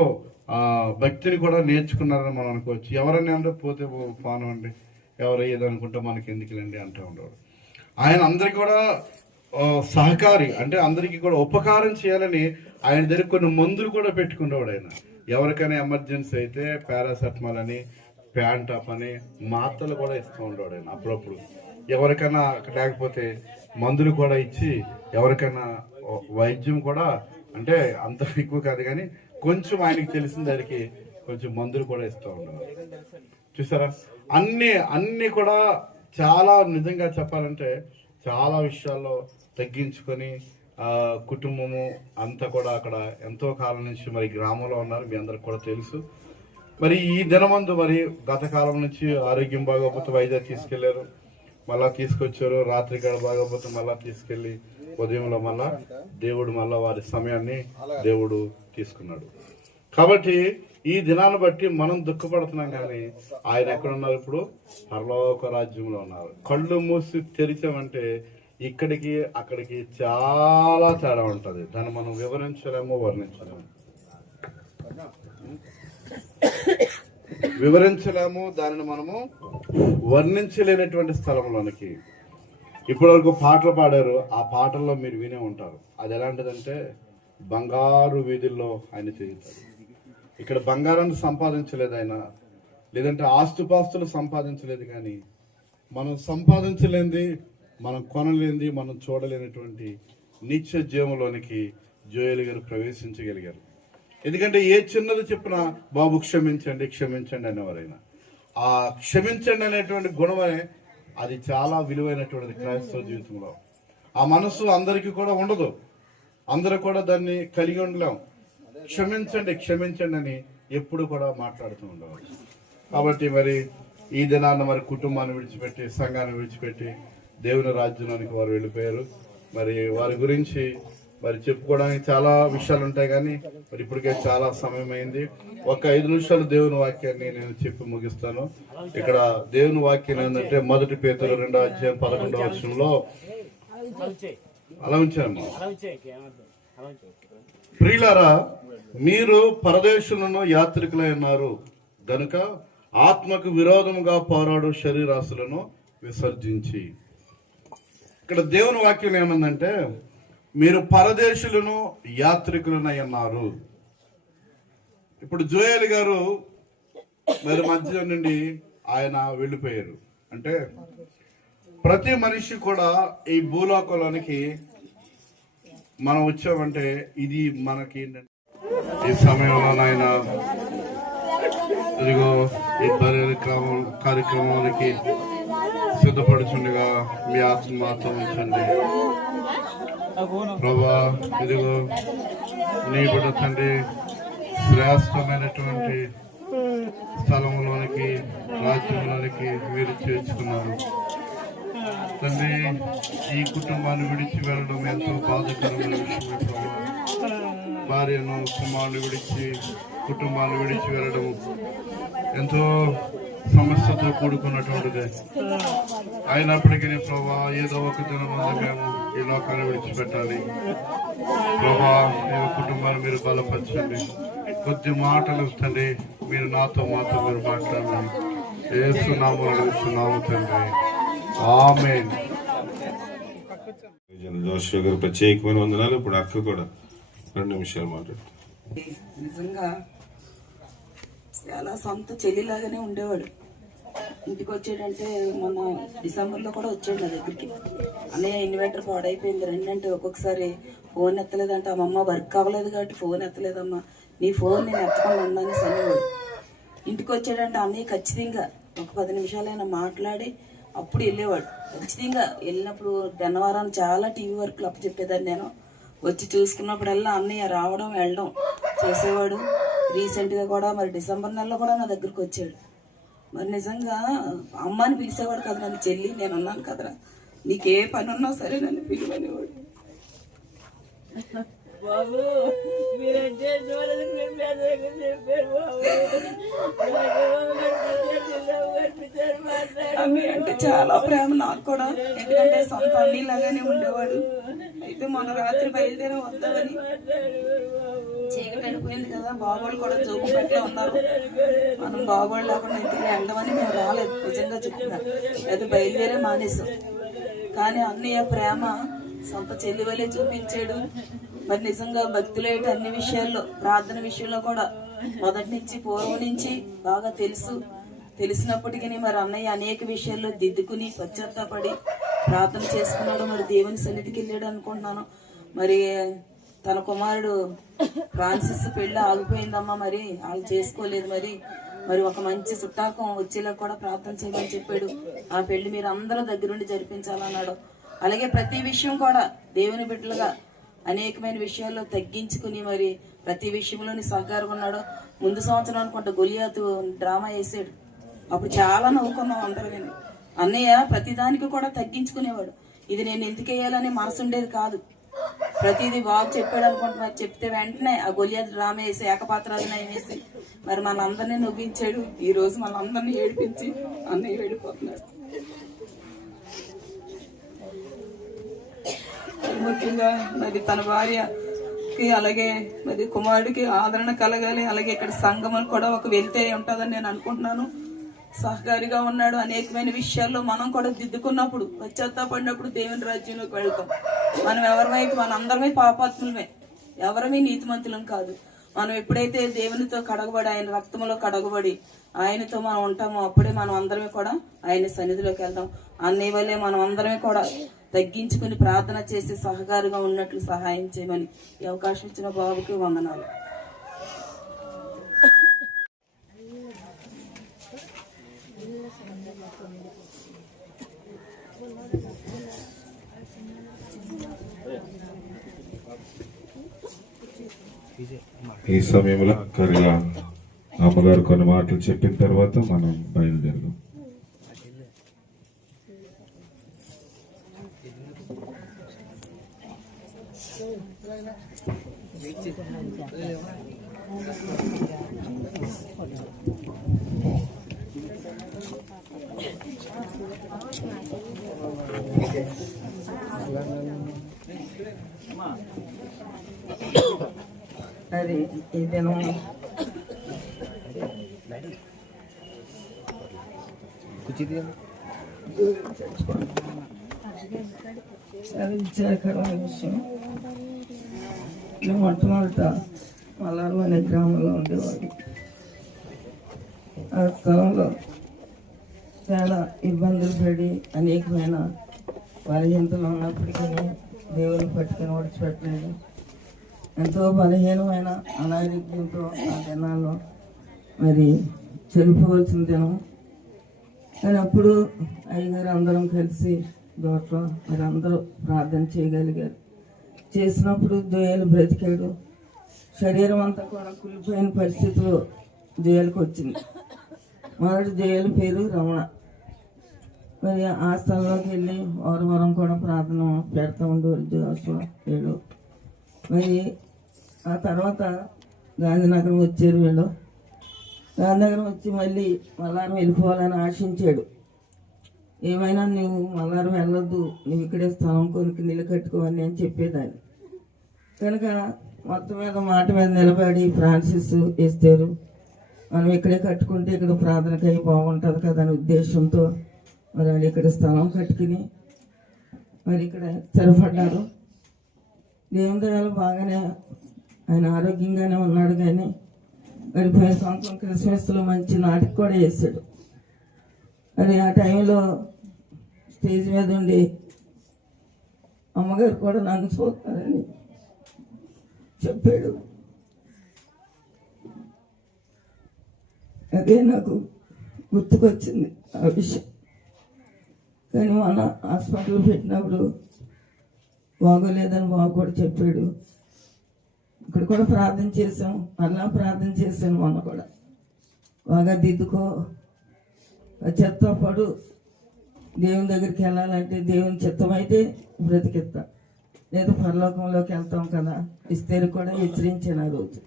భక్తిని కూడా నేర్చుకున్నారని మనం అనుకోవచ్చు. ఎవరన్నా అంటే పోతే పానండి, ఎవరు ఏదనుకుంటే మనకి ఎందుకులేండి అంటూ ఉండేవాడు. ఆయన అందరికీ కూడా సహకారి, అంటే అందరికీ కూడా ఉపకారం చేయాలని ఆయన దగ్గర కొన్ని మందులు కూడా పెట్టుకునేవాడు. ఆయన ఎవరికైనా ఎమర్జెన్సీ అయితే పారాసెటమాల్ అని, ప్యాంట్ టాప్ అని మాత్రలు కూడా ఇస్తూ ఉండేవాడు ఆయన అప్పుడప్పుడు. ఎవరికైనా లేకపోతే మందులు కూడా ఇచ్చి ఎవరికైనా వైద్యం కూడా, అంటే అంత ఎక్కువ కాదు కానీ కొంచెం ఆయనకి తెలిసిన దానికి కొంచెం మందులు కూడా ఇస్తూ ఉండేవారు. చూసారా, అన్ని కూడా చాలా నిజంగా చెప్పాలంటే చాలా విషయాల్లో తగ్గించుకొని కుటుంబము అంతా కూడా అక్కడ ఎంతో కాలం నుంచి మరి గ్రామంలో ఉన్నారు, మీ అందరికి కూడా తెలుసు. మరి ఈ దినమందు మరి గత కాలం నుంచి ఆరోగ్యం బాగోకపోతే వైజాగ్ తీసుకెళ్లారు, మళ్ళా తీసుకొచ్చారు, రాత్రి గడ బాగోకపోతే మళ్ళా తీసుకెళ్లి ఉదయంలో మళ్ళా దేవుడు మళ్ళా వారి సమయాన్ని దేవుడు తీసుకున్నాడు. కాబట్టి ఈ దినాన్ని బట్టి మనం దుఃఖపడుతున్నాం, కానీ ఆయన ఎక్కడున్నారు? ఇప్పుడు పరలోక రాజ్యంలో ఉన్నారు. కళ్ళు మూసి తెరిచామంటే ఇక్కడికి అక్కడికి చాలా తేడా ఉంటుంది. దాన్ని మనం వివరించలేము, దానిని మనము వర్ణించలేనటువంటి స్థలంలోనికి. ఇప్పటి వరకు పాటలు పాడారు, ఆ పాటల్లో మీరు వినే ఉంటారు. అది ఎలాంటిదంటే బంగారు వీధుల్లో ఆయన తిరుగుతాడు. ఇక్కడ బంగారాన్ని సంపాదించలేదు ఆయన, లేదంటే ఆస్తుపాస్తులు సంపాదించలేదు, కానీ మనం సంపాదించలేనిది, మనం కొనలేనిది, మనం చూడలేనటువంటి నిత్య జీవంలోనికి జోయల్ గారు ప్రవేశించగలిగారు. ఎందుకంటే ఏ చిన్నది చెప్పినా బాబు క్షమించండి క్షమించండి అనేవారైనా. ఆ క్షమించండి అనేటువంటి గుణమే అది చాలా విలువైనటువంటిది క్రైస్తవ జీవితంలో. ఆ మనసు అందరికీ కూడా ఉండదు, అందరూ కూడా దాన్ని కలిగి ఉండలేం. క్షమించండి క్షమించండి అని ఎప్పుడు కూడా మాట్లాడుతూ ఉండవచ్చు. కాబట్టి మరి ఈ దినాన్న మరి కుటుంబాన్ని విడిచిపెట్టి, సంఘాన్ని విడిచిపెట్టి దేవుని రాజ్యంలోనికి వారు వెళ్ళిపోయారు. మరి వారి గురించి మరి చెప్పుకోవడానికి చాలా విషయాలు ఉంటాయి, కానీ మరి ఇప్పటికే చాలా సమయం అయింది. ఒక 5 నిమిషాలు దేవుని వాక్యాన్ని నేను చెప్పి ముగిస్తాను. ఇక్కడ దేవుని వాక్యం ఏంటంటే 1 పేతురు 2వ అధ్యాయం 11వ వచనంలో అలా ఉంచాము. ప్రియులారా, మీరు పరదేశులను యాత్రికులై ఉన్నారు గనుక ఆత్మకు విరోధముగా పోరాడు శరీరాశులను విసర్జించి. ఇక్కడ దేవుని వాక్యం ఏమందంటే మీరు పరదేశులను యాత్రికులనై ఉన్నారు. ఇప్పుడు జోయల్ గారు మరి మధ్య నుండి ఆయన వెళ్ళిపోయారు. అంటే ప్రతి మనిషి కూడా ఈ భూలోకంలోనికి మనం వచ్చామంటే ఇది మనకి ఈ సమయంలో నాయన ఇదిగో ఈ కార్యక్రమానికి సిద్ధపడుచుండగా మీ ఆత్మతో ఉంచండి ప్రభా. ఇదిగో నీ బిడ్డ తండ్రి శ్రేష్టమైనటువంటి స్థలంలోనికి, రాజ్యంలోనికి మీరు చేర్చుకున్నారు తండ్రి. ఈ కుటుంబాన్ని విడిచి వెళ్ళడం ఎంతో బాధాకరమైన విషయమే ప్రభా. భార్యను, కుమారుని విడిచి, కుటుంబాన్ని విడిచి వెళ్ళడం ఎంతో సమస్యతో కూడుకున్నటువంటిది. అయినప్పటికీ ప్రభా ఏదో ఒక దినం మేము ఈ లోకాన్ని విడిచిపెట్టాలి ప్రభా. మీ కుటుంబాన్ని మీరు బలపరచండి. కొద్ది మాటలు తండ్రి మీరు మాతో మీరు మాట్లాడండి. యేసు నామములో అడుగుతున్నాము తండ్రి, ఆమేన్. జోషువా గారు ప్రత్యేకమైన వందనాలు. ఇప్పుడు అక్క కూడా 2 నిమిషాలు మాట్లాడుతుంది. నిజంగా చాలా సొంత చెల్లిలాగానే ఉండేవాడు. ఇంటికి వచ్చాడంటే మొన్న డిసెంబర్లో కూడా వచ్చాడు నా దగ్గరికి. అన్నయ్య ఇన్వర్టర్ పాడైపోయింది రండి అంటే ఒక్కొక్కసారి ఫోన్ ఎత్తలేదంటే అమ్మమ్మ వర్క్ అవ్వలేదు కాబట్టి ఫోన్ ఎత్తలేదమ్మా, నీ ఫోన్ నేను ఎత్తకుండా ఉన్నాను అనేవాడు. ఇంటికి వచ్చాడంటే అన్నయ్య ఖచ్చితంగా ఒక 10 నిమిషాలైనా మాట్లాడి అప్పుడు వెళ్ళేవాడు. ఖచ్చితంగా వెళ్ళినప్పుడు గన్నవరాన్ని చాలా టీవీ వర్క్లు అప్పచెప్పేదాన్ని నేను. వచ్చి చూసుకున్నప్పుడల్లా అన్నయ్య రావడం వెళ్ళడం చేసేవాడు. రీసెంట్గా కూడా మరి డిసెంబర్ నెలలో కూడా నా దగ్గరికి వచ్చాడు. మరి నిజంగా అమ్మని పిలిచేవాడు కదా నన్ను, చెల్లి నేను ఉన్నాను కదరా, నీకే పని ఉన్నా సరే నన్ను పిలువనేవాడు. బాబు మీరంటే అంటే చాలా ప్రేమ నాకు కూడా, ఎందుకంటే సొంత అన్నీలాగానే ఉండేవాడు. అయితే మొన్న రాత్రి బయలుదేరి వద్దామని చీకటి వెళ్ళిపోయింది కదా, బాబోళ్ళు కూడా జోకు పట్టే ఉన్నారు. మనం బాబోళ్ళు లేకుండా ఇంటికి వెళ్ళమని మేము రాలేదు నిజంగా చెప్తున్నా, అయితే బయలుదేరే మానేసాం. కానీ అన్నయ్య ప్రేమ సొంత చెల్లి వల్లే చూపించాడు. మరి నిజంగా భక్తులేటి అన్ని విషయాల్లో, ప్రార్థన విషయంలో కూడా మొదటి నుంచి పూర్వం నుంచి బాగా తెలుసు. తెలిసినప్పటికీ మరి అన్నయ్య అనేక విషయాల్లో దిద్దుకుని పశ్చాత్తాపడి ప్రార్థన చేసుకున్నాడు. మరి దేవుని సన్నిధికి వెళ్ళాడు అనుకుంటున్నాను. మరి తన కుమారుడు ఫ్రాన్సిస్ పెళ్ళి ఆగిపోయిందమ్మా, మరి వాళ్ళు చేసుకోలేదు. మరి ఒక మంచి చుట్టాకం వచ్చేలా కూడా ప్రార్థన చేయమని చెప్పాడు. ఆ పెళ్లి మీరు అందరూ దగ్గరుండి జరిపించాలన్నాడు. అలాగే ప్రతి విషయం కూడా దేవుని బిడ్డలుగా అనేకమైన విషయాల్లో తగ్గించుకుని మరి ప్రతి విషయంలోని సహకారం ఉన్నాడు. ముందు సంవత్సరం అనుకుంటా గొలియాతు డ్రామా వేసాడు. అప్పుడు చాలా నవ్వుకున్నాం అందరూ. నేను అన్నయ్య ప్రతిదానికి కూడా తగ్గించుకునేవాడు. ఇది నేను ఎందుకు వేయాలని మనసు ఉండేది కాదు. ప్రతిదీ బాబు చెప్పాడు అనుకుంటా, మరి చెప్తే వెంటనే ఆ గొలియాతు డ్రామా వేసి ఏకపాత్రాభినయం వేసి మరి మనందరినీ నవ్వించాడు. ఈ రోజు మనందరినీ ఏడిపించి అన్నయ్య వెళ్ళిపోతున్నాడు. ముఖ్యంగా మరి తన భార్యకి అలాగే మరి కుమారుడికి ఆదరణ కలగాలి. అలాగే ఇక్కడ సంగమం కూడా ఒక వెళ్తే ఉంటుందని నేను అనుకుంటున్నాను. సహకారిగా ఉన్నాడు. అనేకమైన విషయాల్లో మనం కూడా దిద్దుకున్నప్పుడు పశ్చాత్తాపడినప్పుడు దేవుని రాజ్యంలోకి వెళ్తాం. మనం ఎవరివైపు మనందరమే పాపాత్ములమే, ఎవరమే నీతిమంతులం కాదు. మనం ఎప్పుడైతే దేవునితో కడగబడి ఆయన రక్తంలో కడగబడి ఆయనతో మనం ఉంటామో అప్పుడే మనం అందరమే కూడా ఆయన సన్నిధిలోకి వెళ్దాం. అన్నయ్య వల్లే మనం అందరమే కూడా తగ్గించుకుని ప్రార్థన చేసి సహకారిగా ఉన్నట్లు సహాయం చేయమని ఈ అవకాశం ఇచ్చిన బాబుకి వందనాలు. ఈ సమయంలో కరిగా అమ్మగారు కొన్ని మాటలు చెప్పిన తర్వాత మనం బయలుదేరదాం. అది ఈ దినం చాలా విచారకరమైన విషయం. మొట్టమొదట మల్లారం అనే గ్రామంలో ఉండేవాడు. ఆ స్థలంలో చాలా ఇబ్బందులు పడి అనేకమైన బలహీనతలు ఉన్నప్పటికీ దేవుని పట్టుకొని ఓడిచిపెట్టలేదు. ఎంతో బలహీనమైన అనారోగ్యంతో ఆ దినాల్లో మరి చనిపోవలసిన దినం. కానీ అప్పుడు అయ్యగారు అందరం కలిసి దోట్లో మరి అందరూ ప్రార్థన చేయగలిగారు. చేసినప్పుడు జోయాలు బ్రతికాడు. శరీరం అంతా కూడా కులిపోయిన పరిస్థితిలో జోయాలకు వచ్చింది. మొదటి జోయాల పేరు రమణ. మరి ఆ స్థలంలోకి వెళ్ళి వారం కూడా ప్రార్థన పెడతా ఉండేవారు జోషుడు. మరి ఆ తర్వాత గాంధీనగరం వచ్చారు వీళ్ళు. గాంధీనగరం వచ్చి మళ్ళీ మల్లారం వెళ్ళిపోవాలని ఆశించాడు. ఏమైనా నువ్వు మల్లారం వెళ్ళొద్దు, నువ్వు ఇక్కడే స్థలం కొనుక్కి నిలు కట్టుకోవాలి అని చెప్పేదాన్ని. కనుక మొత్తం మీద మాట మీద నిలబడి ఫ్రాన్సిస్ ఇస్తారు మనం ఇక్కడే కట్టుకుంటే ఇక్కడ ప్రార్థనకై బాగుంటుంది కదా అనే ఉద్దేశంతో మరి వాళ్ళు ఇక్కడ స్థలం కట్టుకుని మరి ఇక్కడ స్థిరపడ్డారు. దేవుని దయలో బాగానే ఆయన ఆరోగ్యంగానే ఉన్నాడు. కానీ మరి పోయిన సంవత్సరం క్రిస్మస్లో మంచి నాటికి కూడా వేసాడు. మరి ఆ టైంలో స్టేజ్ మీద ఉండి అమ్మగారు కూడా నన్ను చూస్తారని చెప్పాడు. అదే నాకు గుర్తుకొచ్చింది ఆ విషయం. కానీ మన హాస్పిటల్ పెట్టినప్పుడు బాగోలేదని బాబు కూడా చెప్పాడు. ఇక్కడ కూడా ప్రార్థన చేసాం, అలా ప్రార్థన చేశాను. మొన్న కూడా బాగా దిద్దుకో, చెత్తపడు, దేవుని దగ్గరికి వెళ్ళాలంటే దేవుని చిత్తమైతే బ్రతికిస్తా, లేదా పరలోకంలోకి వెళ్తాం కదా. ఇస్తేరు కూడా హెచ్చరించాను ఆ రోజు.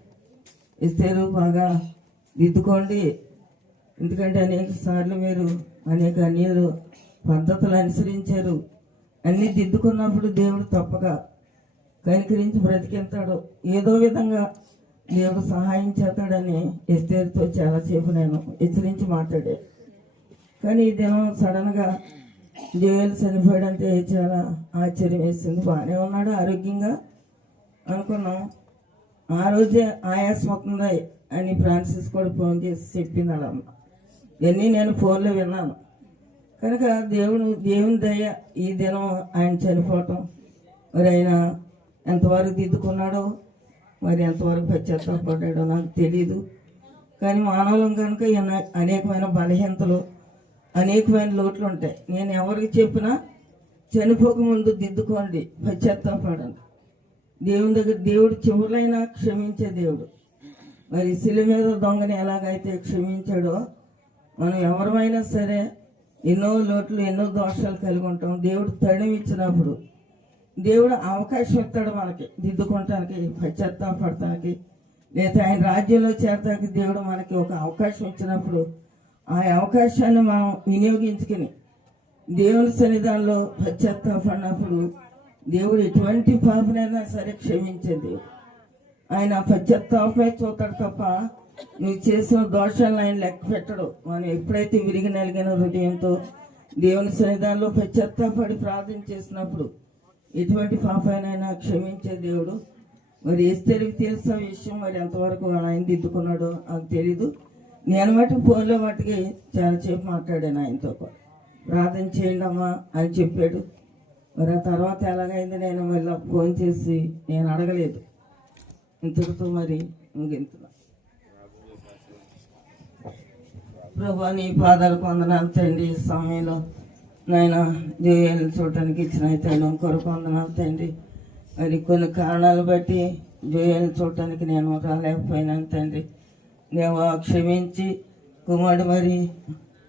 ఇస్తేరు బాగా దిద్దుకోండి, ఎందుకంటే అనేక సార్లు మీరు అనేక అన్యులు పద్ధతులు అనుసరించారు. అన్నీ దిద్దుకున్నప్పుడు దేవుడు తప్పగా కనికరించి బ్రతికిస్తాడు, ఏదో విధంగా దేవుడు సహాయం చేస్తాడని ఎస్తేరుతో చాలాసేపు నేను హెచ్చరించి మాట్లాడాను. కానీ ఈ దినం సడన్గా జోయల్ చనిపోయాడంటే చాలా ఆశ్చర్యం వేసింది. బాగానే ఉన్నాడు ఆరోగ్యంగా అనుకున్నాం. ఆ రోజే ఆయాసం అవుతుంది అని ఫ్రాన్సిస్ కూడా ఫోన్ చేసి చెప్పింది వాళ్ళమ్మ. ఇవన్నీ నేను ఫోన్లో విన్నాను. కనుక దేవుని దయ ఈ దినం ఆయన చనిపోవటం, మరి ఆయన ఎంతవరకు దిద్దుకున్నాడో, మరి ఎంతవరకు పశ్చాత్తాపడ్డాడో నాకు తెలీదు. కానీ మానవులం కనుక అనేకమైన బలహీనతలు, అనేకమైన లోట్లు ఉంటాయి. నేను ఎవరికి చెప్పినా చనిపోకముందు దిద్దుకోండి, పశ్చాత్తాపడండి. దేవుని దగ్గర దేవుడు చివరైనా క్షమించే దేవుడు. మరి శిలువ మీద దొంగని ఎలాగైతే క్షమించాడో, మనం ఎవరమైనా సరే ఎన్నో లోట్లు, ఎన్నో దోషాలు కలిగి ఉంటాం. దేవుడు తడిమి ఇచ్చినప్పుడు దేవుడు అవకాశం ఇస్తాడు మనకి దిద్దుకోవటానికి, పశ్చాత్తాపడటానికి, లేదా ఆయన రాజ్యంలో చేరటానికి దేవుడు మనకి ఒక అవకాశం ఇచ్చినప్పుడు ఆ అవకాశాన్ని మనం వినియోగించుకుని దేవుని సన్నిధానంలో పశ్చాత్తాపడినప్పుడు దేవుడు ఎటువంటి పాపనైనా సరే క్షమించే దేవుడు. ఆయన పశ్చాత్తాపమే చూస్తాడు తప్ప నువ్వు చేసిన దోషాలను ఆయన లెక్క పెట్టడు. మనం ఎప్పుడైతే విరిగి నలిగిన హృదయంతో దేవుని సన్నిధానంలో పశ్చాత్తాపడి ప్రార్థన చేసినప్పుడు ఎటువంటి పాపైనా క్షమించే దేవుడు. మరి ఎస్తేరికి తెలుసా విషయం, మరి ఎంతవరకు ఆయన దిద్దుకున్నాడో నాకు తెలీదు. నేను మటుకు ఫోన్లో మట్టుకి చాలాసేపు మాట్లాడాను ఆయనతో పాటు. ప్రార్థన చేయండి అమ్మా అని చెప్పాడు. మరి ఆ తర్వాత ఎలాగైంది నేను మళ్ళీ ఫోన్ చేసి నేను అడగలేదు. ఇంతటితో మరి ముగింతున్నా. ప్రభా నీ పాదాలకు వందనాలు తండ్రి. ఈ సమయంలో నాయన జోయాలను చూడటానికి ఇచ్చిన తైలం కొరకు వందనాలు తండ్రి. మరి కొన్ని కారణాలు బట్టి జోయాలను చూడటానికి నేను రాలేకపోయినాను తండ్రి. దేవా క్షమించి కుమారుడు మరి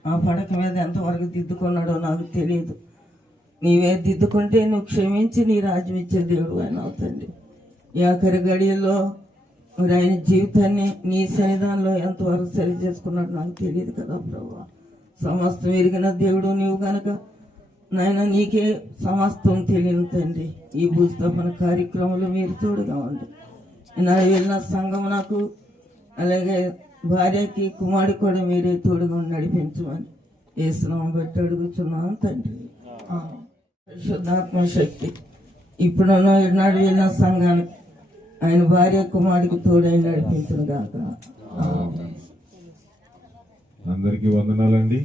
ఆ పడక మీద ఎంతవరకు దిద్దుకున్నాడో నాకు తెలియదు. నీవే దిద్దుకుంటే నువ్వు క్షమించి నీ రాజ్యం ఇచ్చే దేవుడు ఆయన అవుతండి. ఈ ఆఖరి గడియల్లో మరి ఆయన జీవితాన్ని నీ సన్నిధానంలో ఎంతవరకు సరి చేసుకున్నాడు నాకు తెలియదు కదా ప్రభా. సమస్తం ఎరిగిన దేవుడు నీవు కనుక నాయన నీకే సమస్తం తెలియని తండ్రి. ఈ భూస్థాపన కార్యక్రమంలో మీరు తోడుగా ఉండి నా వెళ్ళిన సంఘం నాకు, అలాగే భార్యకి కుమారుడు కూడా మీరే తోడుగా నడిపించమని యేసునామం బట్టి అడుగుతున్నాను తండ్రి. పరిశుద్ధాత్మ శక్తి ఇప్పుడు ఈనాడు వెళ్ళిన సంఘానికి ఆయన భార్య కుమారుడికి తోడై నడిపించిన కాక. అందరికీ వందనాలండి.